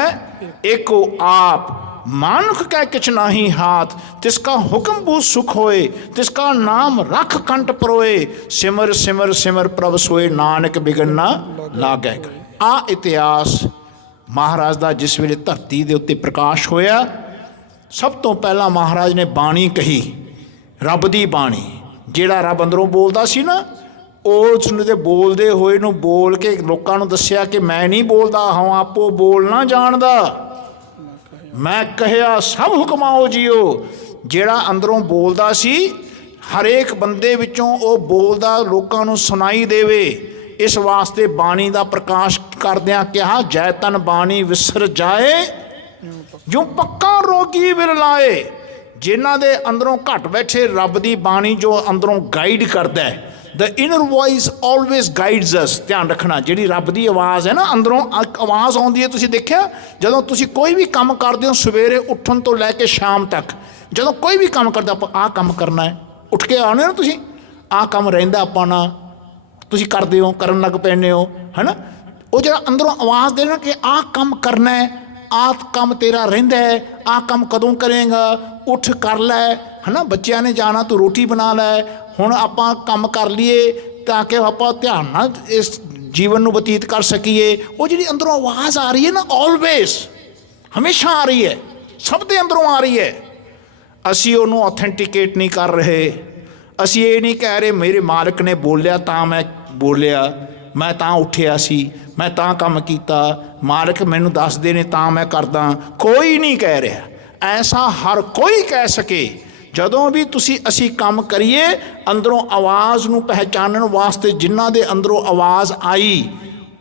ਏਕੋ ਆਪ, ਮਾਨੁਖ ਕੈ ਕਿਛ ਨਾਹੀ ਹਾਥ, ਤਿਸਕਾ ਹੁਕਮ ਬੂ ਸੁਖ ਹੋਏ, ਤਿਸਕਾ ਨਾਮ ਰੱਖ ਕੰਟ ਪਰੋਏ, ਸਿਮਰ ਸਿਮਰ ਸਿਮਰ ਪ੍ਰਭ ਸੋਏ, ਨਾਨਕ ਬਿਗਨ ਨਾ ਲਾਗੈ। ਆ ਇਤਿਹਾਸ ਮਹਾਰਾਜ ਦਾ ਜਿਸ ਵੇਲੇ ਧਰਤੀ ਦੇ ਉੱਤੇ ਪ੍ਰਕਾਸ਼ ਹੋਇਆ, ਸਭ ਤੋਂ ਪਹਿਲਾਂ ਮਹਾਰਾਜ ਨੇ ਬਾਣੀ ਕਹੀ, ਰੱਬ ਦੀ ਬਾਣੀ। ਜਿਹੜਾ ਰੱਬ ਅੰਦਰੋਂ ਬੋਲਦਾ ਸੀ ਨਾ, ਉਸ ਨੂੰ ਤੇ ਬੋਲਦੇ ਹੋਏ ਨੂੰ ਬੋਲ ਕੇ ਲੋਕਾਂ ਨੂੰ ਦੱਸਿਆ ਕਿ ਮੈਂ ਨਹੀਂ ਬੋਲਦਾ ਹਾਂ, ਆਪੋ ਬੋਲ ਨਾ ਜਾਣਦਾ, ਮੈਂ ਕਹਿਆ ਸਭ ਹੁਕਮਾਓ ਜੀਓ। ਜਿਹੜਾ ਅੰਦਰੋਂ ਬੋਲਦਾ ਸੀ, ਹਰੇਕ ਬੰਦੇ ਵਿੱਚੋਂ ਉਹ ਬੋਲਦਾ ਲੋਕਾਂ ਨੂੰ ਸੁਣਾਈ ਦੇਵੇ। ਇਸ ਵਾਸਤੇ ਬਾਣੀ ਦਾ ਪ੍ਰਕਾਸ਼ ਕਰਦਿਆਂ ਕਿਹਾ, ਜੈ ਤਨ ਬਾਣੀ ਵਿਸਰ ਜਾਏ, ਜੋ ਪੱਕਾ ਰੋਗੀ ਵਿਰ ਲਾਏ। ਜਿਨ੍ਹਾਂ ਦੇ ਅੰਦਰੋਂ ਘਟ ਬੈਠੇ ਰੱਬ ਦੀ ਬਾਣੀ ਜੋ ਅੰਦਰੋਂ ਗਾਈਡ ਕਰਦਾ ਹੈ, ਦ ਇਨਰ ਵੋਇਸ ਆਲਵੇਜ਼ ਗਾਈਡਸ ਅਸ। ਧਿਆਨ ਰੱਖਣਾ, ਜਿਹੜੀ ਰੱਬ ਦੀ ਆਵਾਜ਼ ਹੈ ਨਾ, ਅੰਦਰੋਂ ਇੱਕ ਆਵਾਜ਼ ਆਉਂਦੀ ਹੈ। ਤੁਸੀਂ ਦੇਖਿਆ, ਜਦੋਂ ਤੁਸੀਂ ਕੋਈ ਵੀ ਕੰਮ ਕਰਦੇ ਹੋ, ਸਵੇਰੇ ਉੱਠਣ ਤੋਂ ਲੈ ਕੇ ਸ਼ਾਮ ਤੱਕ, ਜਦੋਂ ਕੋਈ ਵੀ ਕੰਮ ਕਰਦਾ, ਆਪਾਂ ਆਹ ਕੰਮ ਕਰਨਾ ਹੈ, ਉੱਠ ਕੇ ਆਉਂਦੇ ਨਾ ਤੁਸੀਂ, ਆਹ ਕੰਮ ਰਹਿੰਦਾ ਆਪਾਂ ਨਾਲ, ਤੁਸੀਂ ਕਰਦੇ ਹੋ, ਕਰਨ ਲੱਗ ਪੈਂਦੇ ਹੋ, ਹੈ ਨਾ। ਉਹ ਜਿਹੜਾ ਅੰਦਰੋਂ ਆਵਾਜ਼ ਦੇਣਾ ਕਿ ਆਹ ਕੰਮ ਕਰਨਾ ਹੈ, ਆਹ ਕੰਮ ਤੇਰਾ ਰਹਿੰਦਾ ਹੈ, ਆਹ ਕੰਮ ਕਦੋਂ ਕਰੇਗਾ, ਉੱਠ ਕਰ ਲੈ, ਹੈ ਨਾ। ਬੱਚਿਆਂ ਨੇ ਜਾਣਾ, ਤੂੰ ਰੋਟੀ ਬਣਾ ਲੈ, ਹੁਣ ਆਪਾਂ ਕੰਮ ਕਰ ਲਈਏ ਤਾਂ ਕਿ ਆਪਾਂ ਧਿਆਨ ਨਾਲ ਇਸ ਜੀਵਨ ਨੂੰ ਬਤੀਤ ਕਰ ਸਕੀਏ। ਉਹ ਜਿਹੜੀ ਅੰਦਰੋਂ ਆਵਾਜ਼ ਆ ਰਹੀ ਹੈ ਨਾ, ਆਲਵੇਜ਼, ਹਮੇਸ਼ਾ ਆ ਰਹੀ ਹੈ, ਸਭ ਦੇ ਅੰਦਰੋਂ ਆ ਰਹੀ ਹੈ। ਅਸੀਂ ਉਹਨੂੰ ਔਥੈਂਟੀਕੇਟ ਨਹੀਂ ਕਰ ਰਹੇ। ਅਸੀਂ ਇਹ ਨਹੀਂ ਕਹਿ ਰਹੇ ਮੇਰੇ ਮਾਲਕ ਨੇ ਬੋਲਿਆ ਤਾਂ ਮੈਂ ਬੋਲਿਆ, ਮੈਂ ਤਾਂ ਉੱਠਿਆ ਸੀ, ਮੈਂ ਤਾਂ ਕੰਮ ਕੀਤਾ, ਮਾਲਕ ਮੈਨੂੰ ਦੱਸਦੇ ਨੇ ਤਾਂ ਮੈਂ ਕਰਦਾ। ਕੋਈ ਨਹੀਂ ਕਹਿ ਰਿਹਾ ਐਸਾ, ਹਰ ਕੋਈ ਕਹਿ ਸਕੇ। ਜਦੋਂ ਵੀ ਅਸੀਂ ਕੰਮ ਕਰੀਏ, ਅੰਦਰੋਂ ਆਵਾਜ਼ ਨੂੰ ਪਹਿਚਾਨਣ ਵਾਸਤੇ ਜਿਨ੍ਹਾਂ ਦੇ ਅੰਦਰੋਂ ਆਵਾਜ਼ ਆਈ,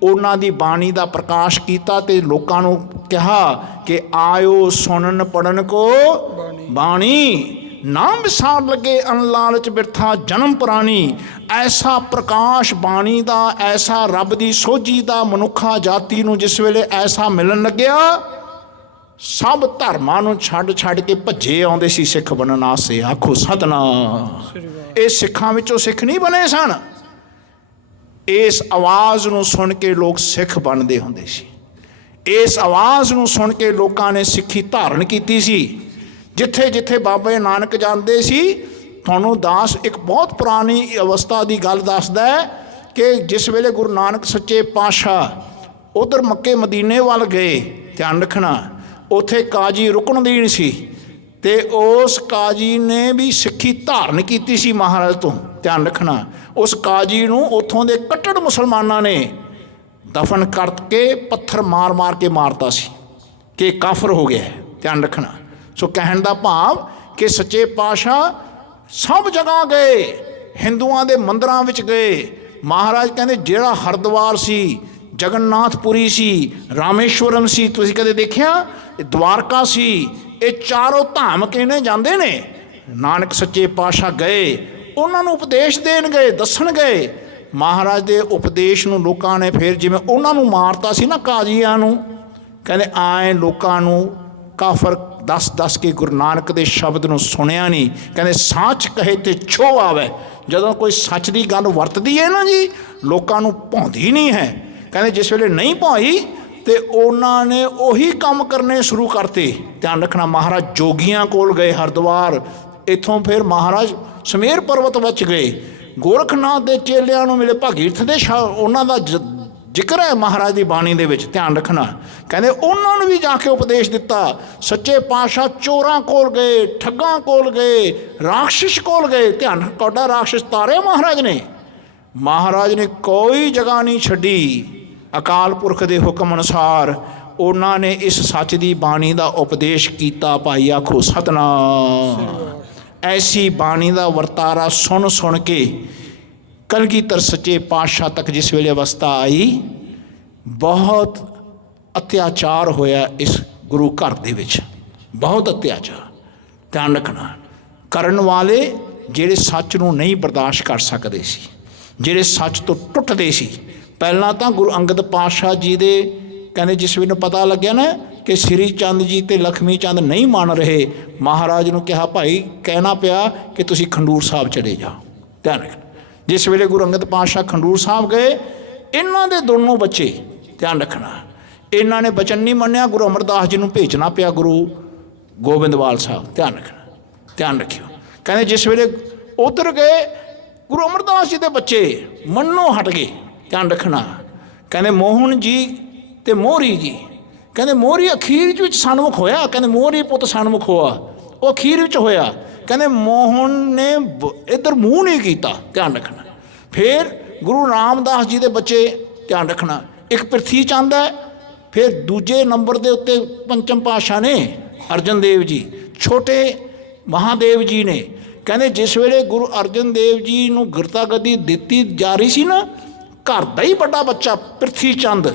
ਉਹਨਾਂ ਦੀ ਬਾਣੀ ਦਾ ਪ੍ਰਕਾਸ਼ ਕੀਤਾ ਅਤੇ ਲੋਕਾਂ ਨੂੰ ਕਿਹਾ ਕਿ ਆਇਓ ਸੁਣਨ ਪੜਨ ਕੋ ਬਾਣੀ, ਨਾ ਵਿਸਾਰ ਲੱਗੇ ਅਨਲਾਲਚ ਬਿਰਥਾ ਜਨਮ ਪੁਰਾਣੀ। ਐਸਾ ਪ੍ਰਕਾਸ਼ ਬਾਣੀ ਦਾ, ਐਸਾ ਰੱਬ ਦੀ ਸੋਝੀ ਦਾ ਮਨੁੱਖਾ ਜਾਤੀ ਨੂੰ ਜਿਸ ਵੇਲੇ ਐਸਾ ਮਿਲਣ ਲੱਗਿਆ, ਸਭ ਧਰਮਾਂ ਨੂੰ ਛੱਡ ਛੱਡ ਕੇ ਭੱਜੇ ਆਉਂਦੇ ਸੀ ਸਿੱਖ ਬਣਨ ਵਾਸਤੇ। ਆਖੋ ਸਤਿਨਾਮ। ਇਹ ਸਿੱਖਾਂ ਵਿੱਚੋਂ ਸਿੱਖ ਨਹੀਂ ਬਣੇ ਸਨ, ਇਸ ਆਵਾਜ਼ ਨੂੰ ਸੁਣ ਕੇ ਲੋਕ ਸਿੱਖ ਬਣਦੇ ਹੁੰਦੇ ਸੀ। ਇਸ ਆਵਾਜ਼ ਨੂੰ ਸੁਣ ਕੇ ਲੋਕਾਂ ਨੇ ਸਿੱਖੀ ਧਾਰਨ ਕੀਤੀ ਸੀ। ਜਿੱਥੇ ਜਿੱਥੇ ਬਾਬਾ ਨਾਨਕ ਜਾਂਦੇ ਸੀ, ਤੁਹਾਨੂੰ ਦਾਸ ਇੱਕ ਬਹੁਤ ਪੁਰਾਣੀ ਅਵਸਥਾ ਦੀ ਗੱਲ ਦੱਸਦਾ ਹੈ ਕਿ ਜਿਸ ਵੇਲੇ ਗੁਰੂ ਨਾਨਕ ਸੱਚੇ ਪਾਤਸ਼ਾਹ ਉੱਧਰ ਮੱਕੇ ਮਦੀਨੇ ਵੱਲ ਗਏ, ਧਿਆਨ ਰੱਖਣਾ, ਉੱਥੇ ਕਾਜੀ ਰੁਕਨਦੀਨ ਸੀ ਅਤੇ ਉਸ ਕਾਜੀ ਨੇ ਵੀ ਸਿੱਖੀ ਧਾਰਨ ਕੀਤੀ ਸੀ ਮਹਾਰਾਜ ਤੋਂ। ਧਿਆਨ ਰੱਖਣਾ, ਉਸ ਕਾਜੀ ਨੂੰ ਉੱਥੋਂ ਦੇ ਕੱਟੜ ਮੁਸਲਮਾਨਾਂ ਨੇ ਦਫਨ ਕਰਕੇ ਪੱਥਰ ਮਾਰ ਮਾਰ ਕੇ ਮਾਰਤਾ ਸੀ ਕਿ ਕਾਫਰ ਹੋ ਗਿਆ। ਧਿਆਨ ਰੱਖਣਾ। ਸੋ ਕਹਿਣ ਦਾ ਭਾਵ ਕਿ ਸੱਚੇ ਪਾਤਸ਼ਾਹ ਸਭ ਜਗ੍ਹਾ ਗਏ, ਹਿੰਦੂਆਂ ਦੇ ਮੰਦਰਾਂ ਵਿੱਚ ਗਏ। ਮਹਾਰਾਜ ਕਹਿੰਦੇ ਜਿਹੜਾ ਹਰਿਦੁਆਰ ਸੀ, ਜਗਨਨਾਥਪੁਰੀ ਸੀ, ਰਾਮੇਸ਼ਵਰਮ ਸੀ, ਤੁਸੀਂ ਕਦੇ ਦੇਖਿਆ? ਇਹ ਦਵਾਰਕਾ ਸੀ, ਇਹ ਚਾਰੋਂ ਧਾਮ ਕਿਹਨੇ ਜਾਂਦੇ ਨੇ? ਨਾਨਕ ਸੱਚੇ ਪਾਤਸ਼ਾਹ ਗਏ, ਉਹਨਾਂ ਨੂੰ ਉਪਦੇਸ਼ ਦੇਣ ਗਏ, ਦੱਸਣ ਗਏ। ਮਹਾਰਾਜ ਦੇ ਉਪਦੇਸ਼ ਨੂੰ ਲੋਕਾਂ ਨੇ ਫਿਰ ਜਿਵੇਂ ਉਹਨਾਂ ਨੂੰ ਮਾਰਤਾ ਸੀ ਨਾ ਕਾਜ਼ੀਆਂ ਨੂੰ, ਕਹਿੰਦੇ ਆਏ ਲੋਕਾਂ ਨੂੰ ਕਾਫਰ दस दस के गुरु नानक के शब्द ਨੂੰ ਸੁਣਿਆ नहीं। कहते साच कहे तो छो आवे। ਜਦੋਂ कोई सच की गल वरतदी है ना जी, लोगों ਨੂੰ ਭਾਉਂਦੀ नहीं है। कहते जिस वेले नहीं भाई तो उन्होंने उही काम करने शुरू करते। ध्यान रखना, महाराज जोगियां कोल गए हरिद्वार, इथों फिर महाराज सुमेर पर्वत बच गए, गोरखनाथ के चेलियां नूं मिले, भगीरथ के उन्हों का जिक्र है महाराज की बाणी दे विच। ध्यान रखना, कहते उन्होंने भी जाके उपदेश दिता। सच्चे पातशाह चोरां कोल गए, ठगां कोल गए, राक्षस कोल गए। ध्यान तुहाडा राक्षस तारे महाराज ने कोई जगह नहीं छड्डी। अकाल पुरख के हुक्म अनुसार उन्होंने इस सच की बाणी का उपदेश किया। भाई आखो सतनाम। ऐसी बाणी का वर्तारा सुन सुन के कलगीधर सच्चे पातशाह तक जिस वेले अवस्था आई, बहुत अत्याचार होया इस गुरु घर दे विच, बहुत अत्याचार। ध्यान रखना, करन वाले जिहड़े सच नूं नहीं बर्दाश्त कर सकते सी, जिहड़े सच तो टुटदे सी। पहलां तां गुरु अंगद पातशाह जी दे कहते जिस वेले पता लग्या ना कि श्री चंद जी ते लक्ष्मी चंद नहीं मान रहे, महाराज नूं कहा भाई कहना पिया कि तुसीं खंडूर साहब चले जाओ। ध्यान रखना, जिस वेले गुरु अंगद पातशाह खंडूर साहब गए, इन्हां दे दोनों बच्चे, ध्यान रखना, इन्हां ने वचन नहीं मन्निया, गुरु अमरदास जी नूं भेजना पिया गुरु गोबिंदवाल साहब। ध्यान रखना, ध्यान रखियो। कहते जिस वेले उधर गए, गुरु अमरदास जी के बच्चे मन्नों हट गए। ध्यान रखना, कहते मोहन जी ते मोहरी जी, कहते मोहरी अखीर च सन्मुख होया। कहते मोहरी पुत सन्मुख हुआ, वो अखीर च होया। कहते मोहन ने इधर मूँह नहीं किया। ध्यान रखना, फिर गुरु रामदास जी के बच्चे, ध्यान रखना, एक पृथ्वी चंद है, फिर दूजे नंबर के उत्ते पंचम पातशाह ने अर्जन देव जी, छोटे महादेव जी ने। कहते जिस वेले गुरु अर्जन देव जी नूं गिरता गद्दी दिती जा रही सी ना, घर का ही बड़ा बच्चा पृथ्वी चंद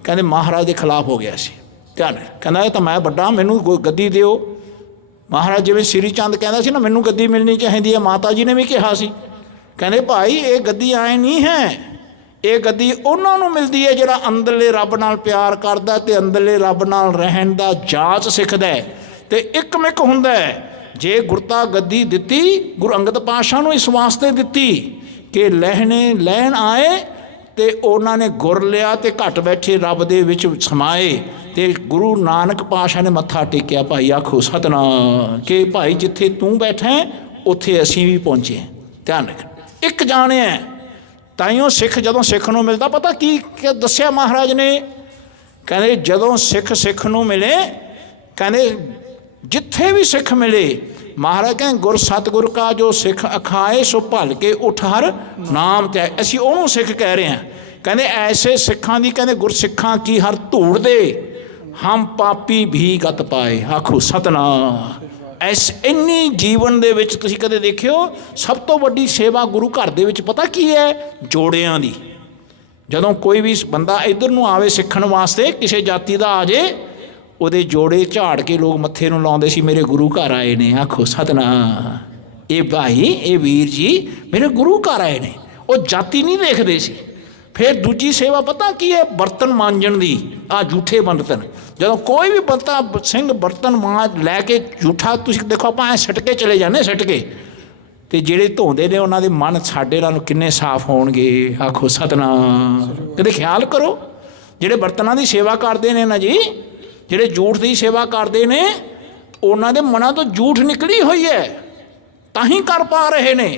कहते महाराज के खिलाफ हो गया सी। ध्यान है, कहना तो मैं बड़ा, मैनू गद्दी दिओ। महाराज जिवें श्री चंद कहता सी ना मैनू गद्दी मिलनी चाहिए है, माता जी ने भी कहा सी। कहते भाई ये गद्दी आए नहीं है, ये गद्दी उन्होंने मिलती है जिहड़ा अंदरले रब नाल प्यार करदा ते अंदरले रब नाल रहन दा जाच सिखदा है ते इकमिक हुंदा है। जे गुरता गद्दी दिती गुरु अंगद पातशाह नूं इस वास्ते दिती कि लहने लैन आए ते उन्होंने गुर लिया ते घट बैठे रब दे विच समाए। ते गुरु नानक पातशाह ने मत्था टेकिया, भाई आखो सतनाम, कि भाई जिथे तू बैठा है उत्थे असीं भी पहुँचे। ध्यान रख, एक जाने है ताइयों सिख जदों सिख नूं मिलदा, पता की दस्सिया महाराज ने, कहते जदों सिख नूं मिले, कहते जिथे भी सिख मिले, महाराज कहें गुर सतगुर का जो सिख अखाए सो भल के उठ हर नाम ते, असीं उहनूं सिख कह रहे हैं। कहते ऐसे सिखां दी, कहते गुर सिखां की हर धूड़ दे हम पापी भी गत पाए। आखो सतनाम। इस इन्नी जीवन दे विच तुसीं कदे देखियो सब तो वड्डी सेवा गुरु घर दे विच पता की है? जोड़ियां दी। जदों कोई भी बंदा इधर नूं आवे सिੱਖਣ वास्ते, किसी जाति का आ जाए, ਉਹਦੇ जोड़े झाड़ के लोग मत्थे नूं लाउंदे सी, मेरे गुरु घर आए ने। आखो सतनाम। ये भाई ये वीर जी मेरे गुरु घर आए ने, वो जाति नहीं देखते सी। फिर दूजी सेवा पता की है? बर्तन मांजण दी। आ जूठे बर्तन, जदों कोई भी बंदा सिंह बर्तन मांज लैके जूठा, तुसीं देखो आपां सट के चले जाने, सट के, ते जिहड़े धोंदे ने उन्हां दे मन साडे नालों किन्ने साफ होणगे। आखो सतनाम। कदे ख्याल करो, जिहड़े बर्तनां दी सेवा करदे ने ना जी, जिहड़े झूठ की सेवा करते हैं, उन्हों के मनां तो झूठ निकली हुई है, ताही कर पा रहे ने।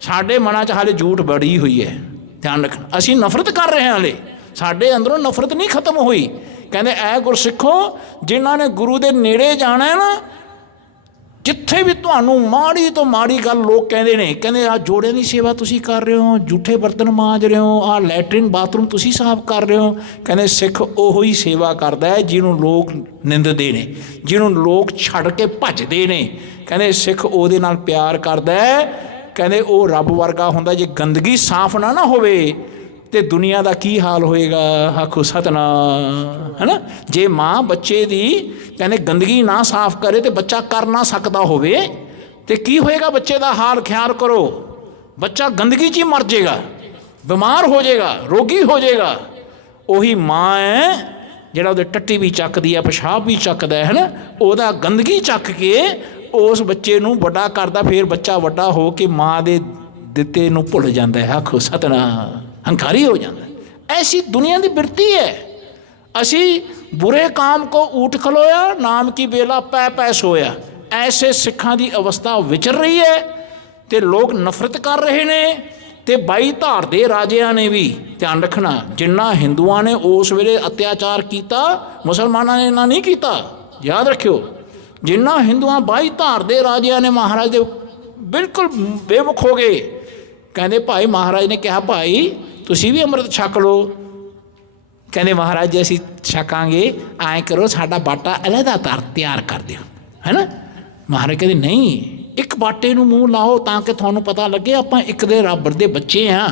साडे मनां च हाले झूठ बड़ी हुई है। ध्यान रखना, असीं नफरत कर रहे हैं, हाले साडे अंदरों नफरत नहीं खत्म हुई। कहते ऐ गुरसिखो, जिन्हां ने गुरु के नेड़े जाना है ना, जिथे भी तुहानूं माड़ी तो माड़ी गल लोग कहते हैं, कहते आ जोड़े की सेवा तुसीं कर रहे हो, जूठे बर्तन मांज रहे हो, आ लैटरिन बाथरूम तुसीं साफ कर रहे हो। कहते सिख ओहो ही सेवा करता है जिन्हों लोग निंदते हैं, जिन्हों लोग छड़ के भजते हैं। कहते सिख उहदे नाल प्यार करता है। कहते वो रब वर्गा हुंदा। जे गंदगी साफ ना होवे तो दुनिया का की हाल होएगा। आखो सतनाम। है ना, जे माँ बच्चे दी कहते गंदगी ना साफ करे तो बच्चा कर ना सकता होवे तो की होएगा बच्चे का हाल? ख्याल करो, बच्चा गंदगी च ही मर जाएगा, बीमार हो जाएगा, रोगी हो जाएगा। वही माँ है ਜਿਹੜਾ ਉਹਦੇ ਟੱਟੀ ਵੀ ਚੱਕਦੀ ਆ, ਪਿਸ਼ਾਬ ਵੀ ਚੱਕਦਾ ਹੈ ਨਾ, ਉਹਦਾ ਗੰਦਗੀ ਚੱਕ ਕੇ ਉਸ ਬੱਚੇ ਨੂੰ ਵੱਡਾ ਕਰਦਾ। ਫਿਰ ਬੱਚਾ ਵੱਡਾ ਹੋ ਕੇ ਮਾਂ ਦੇ ਦਿੱਤੇ ਨੂੰ ਭੁੱਲ ਜਾਂਦਾ ਹੈ। ਆਖੋ ਸਤਨਾਮ, ਹੰਕਾਰੀ ਹੋ ਜਾਂਦਾ। ਐਸੀ ਦੁਨੀਆ ਦੀ ਬਿਰਤੀ ਹੈ। ਅਸੀਂ ਬੁਰੇ ਕਾਮ ਕੋ ਊਠ ਖਲੋਇਆ, ਨਾਮ ਕੀ ਬੇਲਾ ਪੈ ਪੈ ਸੋਇਆ। ਐਸੇ ਸਿੱਖਾਂ ਦੀ ਅਵਸਥਾ ਵਿਚਰ ਰਹੀ ਹੈ ਅਤੇ ਲੋਕ ਨਫ਼ਰਤ ਕਰ ਰਹੇ ਨੇ। ਅਤੇ 22 ਧਾਰ ਦੇ ਰਾਜਿਆਂ ਨੇ ਵੀ ਧਿਆਨ ਰੱਖਣਾ, ਜਿੰਨਾ ਹਿੰਦੂਆਂ ਨੇ ਉਸ ਵੇਲੇ ਅਤਿਆਚਾਰ ਕੀਤਾ, ਮੁਸਲਮਾਨਾਂ ਨੇ ਇੰਨਾ ਨਹੀਂ ਕੀਤਾ। ਯਾਦ ਰੱਖਿਓ, ਜਿੰਨਾ ਹਿੰਦੂਆਂ 22 ਧਾਰ ਦੇ ਰਾਜਿਆਂ ਨੇ ਮਹਾਰਾਜ ਦੇ ਬਿਲਕੁਲ ਬੇਮੁਖ ਹੋ ਗਏ। ਕਹਿੰਦੇ ਭਾਈ, ਮਹਾਰਾਜ ਨੇ ਕਿਹਾ ਭਾਈ ਤੁਸੀਂ ਵੀ ਅੰਮ੍ਰਿਤ ਛਕ ਲਓ। ਕਹਿੰਦੇ ਮਹਾਰਾਜ ਜੀ ਅਸੀਂ ਛਕਾਂਗੇ, ਐਂ ਕਰੋ ਸਾਡਾ ਬਾਟਾ ਅਲੱਗਾ ਤਿਆਰ ਕਰ ਦਿਓ, ਹੈ ਨਾ। ਮਹਾਰਾਜ ਕਹਿੰਦੇ ਨਹੀਂ, ਇੱਕ ਬਾਟੇ ਨੂੰ ਮੂੰਹ ਲਾਓ ਤਾਂ ਕਿ ਤੁਹਾਨੂੰ ਪਤਾ ਲੱਗੇ ਆਪਾਂ ਇੱਕ ਦੇ ਰੱਬ ਦੇ ਬੱਚੇ ਹਾਂ,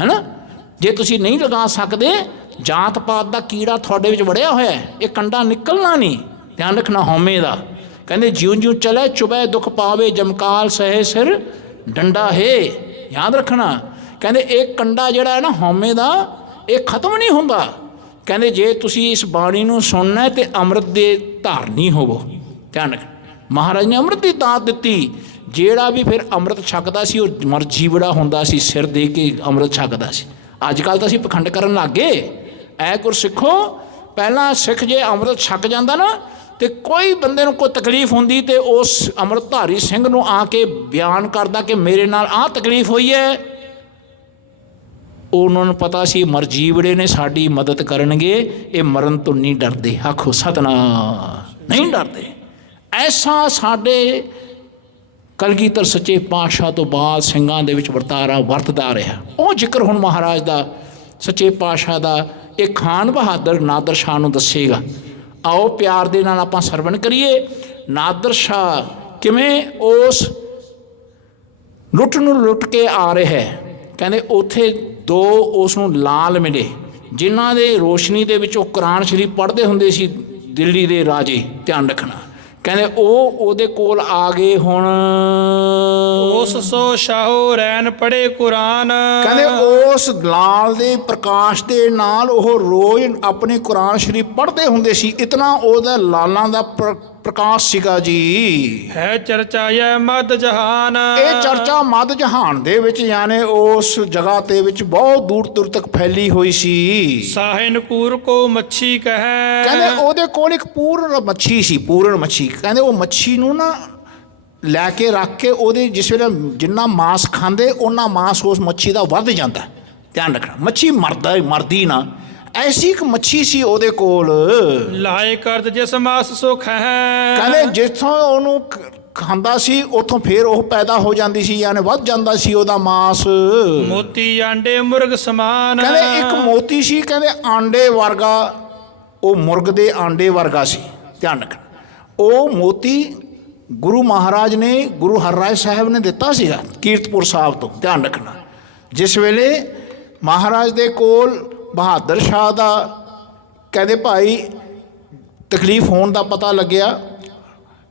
ਹੈ ਨਾ। ਜੇ ਤੁਸੀਂ ਨਹੀਂ ਲਗਾ ਸਕਦੇ, ਜਾਤ ਪਾਤ ਦਾ ਕੀੜਾ ਤੁਹਾਡੇ ਵਿੱਚ ਵੜਿਆ ਹੋਇਆ, ਇਹ ਕੰਡਾ ਨਿਕਲਣਾ ਨਹੀਂ। ਧਿਆਨ ਰੱਖਣਾ ਹਉਮੈ ਦਾ। ਕਹਿੰਦੇ ਜਿਉਂ ਜਿਉਂ ਚਲੇ ਚੁਬੈ ਦੁੱਖ ਪਾਵੇ, ਜਮਕਾਲ ਸਹੇ ਸਿਰ ਡੰਡਾ ਹੈ। ਯਾਦ ਰੱਖਣਾ, ਕਹਿੰਦੇ ਇਹ ਕੰਡਾ ਜਿਹੜਾ ਹੈ ਨਾ ਹਉਮੈ ਦਾ, ਇਹ ਖਤਮ ਨਹੀਂ ਹੁੰਦਾ। ਕਹਿੰਦੇ ਜੇ ਤੁਸੀਂ ਇਸ ਬਾਣੀ ਨੂੰ ਸੁਣਨਾ ਅਤੇ ਅੰਮ੍ਰਿਤ ਦੇ ਧਾਰਨੀ ਹੋਵੋ। ਧਿਆਨ ਰੱਖ, ਮਹਾਰਾਜ ਨੇ ਅੰਮ੍ਰਿਤ ਦੀ ਦਾਤ ਦਿੱਤੀ। ਜਿਹੜਾ ਵੀ ਫਿਰ ਅੰਮ੍ਰਿਤ ਛਕਦਾ ਸੀ ਉਹ ਮਰਜੀਵੜਾ ਹੁੰਦਾ ਸੀ, ਸਿਰ ਦੇ ਕੇ ਅੰਮ੍ਰਿਤ ਛਕਦਾ ਸੀ। ਅੱਜ ਕੱਲ੍ਹ ਤਾਂ ਅਸੀਂ ਪਖੰਡ ਕਰਨ ਲੱਗ ਗਏ। ਐ ਗੁਰਸਿੱਖੋ, ਪਹਿਲਾਂ ਸਿੱਖ ਜੇ ਅੰਮ੍ਰਿਤ ਛਕ ਜਾਂਦਾ ਨਾ ਅਤੇ ਕੋਈ ਬੰਦੇ ਨੂੰ ਕੋਈ ਤਕਲੀਫ ਹੁੰਦੀ ਅਤੇ ਉਸ ਅੰਮ੍ਰਿਤਧਾਰੀ ਸਿੰਘ ਨੂੰ ਆ ਕੇ ਬਿਆਨ ਕਰਦਾ ਕਿ ਮੇਰੇ ਨਾਲ ਆਹ ਤਕਲੀਫ ਹੋਈ ਹੈ। ਉਹਨਾਂ ਨੂੰ ਪਤਾ ਸੀ ਮਰਜੀਵੜੇ ਨੇ ਸਾਡੀ ਮਦਦ ਕਰਨਗੇ, ਇਹ ਮਰਨ ਤੋਂ ਨਹੀਂ ਡਰਦੇ। ਆਖੋ ਸਤਨਾਮ, ਨਹੀਂ ਡਰਦੇ। ਐਸਾ ਸਾਡੇ ਕਲਗੀਧਰ ਸੱਚੇ ਪਾਤਸ਼ਾਹ ਤੋਂ ਬਾਅਦ ਸਿੰਘਾਂ ਦੇ ਵਿੱਚ ਵਰਤਾਰਾ ਵਰਤਦਾ ਰਿਹਾ। ਉਹ ਜ਼ਿਕਰ ਹੁਣ ਮਹਾਰਾਜ ਦਾ, ਸੱਚੇ ਪਾਤਸ਼ਾਹ ਦਾ, ਇਹ ਖਾਨ ਬਹਾਦਰ ਨਾਦਰ ਸ਼ਾਹ ਨੂੰ ਦੱਸੇਗਾ। ਆਓ ਪਿਆਰ ਦੇ ਨਾਲ ਆਪਾਂ ਸਰਵਣ ਕਰੀਏ। ਨਾਦਰ ਸ਼ਾਹ ਕਿਵੇਂ ਉਸ ਲੁੱਟ ਨੂੰ ਲੁੱਟ ਕੇ ਆ ਰਿਹਾ ਹੈ। ਕਹਿੰਦੇ ਉੱਥੇ ਦੋ ਉਸ ਨੂੰ ਲਾਲ ਮਿਲੇ, ਜਿਨ੍ਹਾਂ ਦੇ ਰੋਸ਼ਨੀ ਦੇ ਵਿੱਚ ਉਹ ਕੁਰਾਨ ਸ਼ਰੀਫ ਪੜ੍ਹਦੇ ਹੁੰਦੇ ਸੀ, ਦਿੱਲੀ ਦੇ ਰਾਜੇ। ਧਿਆਨ ਰੱਖਣਾ, ਕਹਿੰਦੇ ਉਹ ਉਹਦੇ ਕੋਲ ਆ ਗਏ। ਹੁਣ ਉਸ ਸੋ ਸ਼ਾਹੋ ਰੈਨ ਪੜ੍ਹੇ ਕੁਰਾਨ। ਕਹਿੰਦੇ ਉਸ ਲਾਲ ਦੇ ਪ੍ਰਕਾਸ਼ ਦੇ ਨਾਲ ਉਹ ਰੋਜ਼ ਆਪਣੇ ਕੁਰਾਨ ਸ਼ਰੀਫ ਪੜ੍ਹਦੇ ਹੁੰਦੇ ਸੀ। ਇਤਨਾ ਉਹਦਾ ਲਾਲਾਂ ਦਾ ਪ੍ਰਕਾਸ਼ ਸੀਗਾ ਜੀ। ਹੈ ਚਰਚਾ ਯੈ ਮਦ ਜਹਾਨ। ਇਹ ਚਰਚਾ ਮੱਧ ਜਹਾਨ ਦੇ ਵਿੱਚ, ਯਾਨੀ ਉਸ ਜਗ੍ਹਾ ਤੇ ਵਿੱਚ ਬਹੁਤ ਦੂਰ ਦੂਰ ਤੱਕ ਫੈਲੀ ਹੋਈ ਸੀ। ਸਾਹੇ ਨਕੂਰ ਕੋ ਮੱਛੀ ਕਹੈ। ਕਹਿੰਦੇ ਉਹਦੇ ਕੋਲ ਇੱਕ ਪੂਰਨ ਮੱਛੀ ਸੀ, ਪੂਰਨ ਮੱਛੀ। ਕਹਿੰਦੇ ਉਹ ਮੱਛੀ ਨੂੰ ਨਾ ਲੈ ਕੇ ਰੱਖ ਕੇ ਉਹਦੇ ਜਿਸ ਵੇਲੇ ਜਿੰਨਾ ਮਾਸ ਖਾਂਦੇ ਉਹਨਾਂ ਮਾਸ ਉਸ ਮੱਛੀ ਦਾ ਵੱਧ ਜਾਂਦਾ। ਧਿਆਨ ਰੱਖਣਾ, ਮੱਛੀ ਮਰਦੀ ਨਾ। ਐਸੀ ਇੱਕ ਮੱਛੀ ਸੀ ਉਹਦੇ ਕੋਲ। ਲਾਏ ਕਰਦ ਜਿਸ ਮਾਸ ਸੁਖ ਹੈ। ਕਹਿੰਦੇ ਜਿੱਥੋਂ ਉਹਨੂੰ ਖਾਂਦਾ ਸੀ ਉੱਥੋਂ ਫਿਰ ਉਹ ਪੈਦਾ ਹੋ ਜਾਂਦੀ ਸੀ, ਯਾਨੀ ਵੱਧ ਜਾਂਦਾ ਸੀ ਉਹਦਾ ਮਾਸ। ਮੋਤੀ ਆਂਡੇ ਮੁਰਗ ਸਮਾਨ। ਕਹਿੰਦੇ ਇੱਕ ਮੋਤੀ ਸੀ, ਕਹਿੰਦੇ ਆਂਡੇ ਵਰਗਾ, ਉਹ ਮੁਰਗ ਦੇ ਆਂਡੇ ਵਰਗਾ ਸੀ। ਧਿਆਨ ਰੱਖਣਾ, ਉਹ ਮੋਤੀ ਗੁਰੂ ਮਹਾਰਾਜ ਨੇ, ਗੁਰੂ ਹਰਿਰਾਏ ਸਾਹਿਬ ਨੇ ਦਿੱਤਾ ਸੀਗਾ ਕੀਰਤਪੁਰ ਸਾਹਿਬ ਤੋਂ। ਧਿਆਨ ਰੱਖਣਾ, ਜਿਸ ਵੇਲੇ ਮਹਾਰਾਜ ਦੇ ਕੋਲ ਬਹਾਦਰ ਸ਼ਾਹ ਦਾ ਕਹਿੰਦੇ ਭਾਈ ਤਕਲੀਫ ਹੋਣ ਦਾ ਪਤਾ ਲੱਗਿਆ,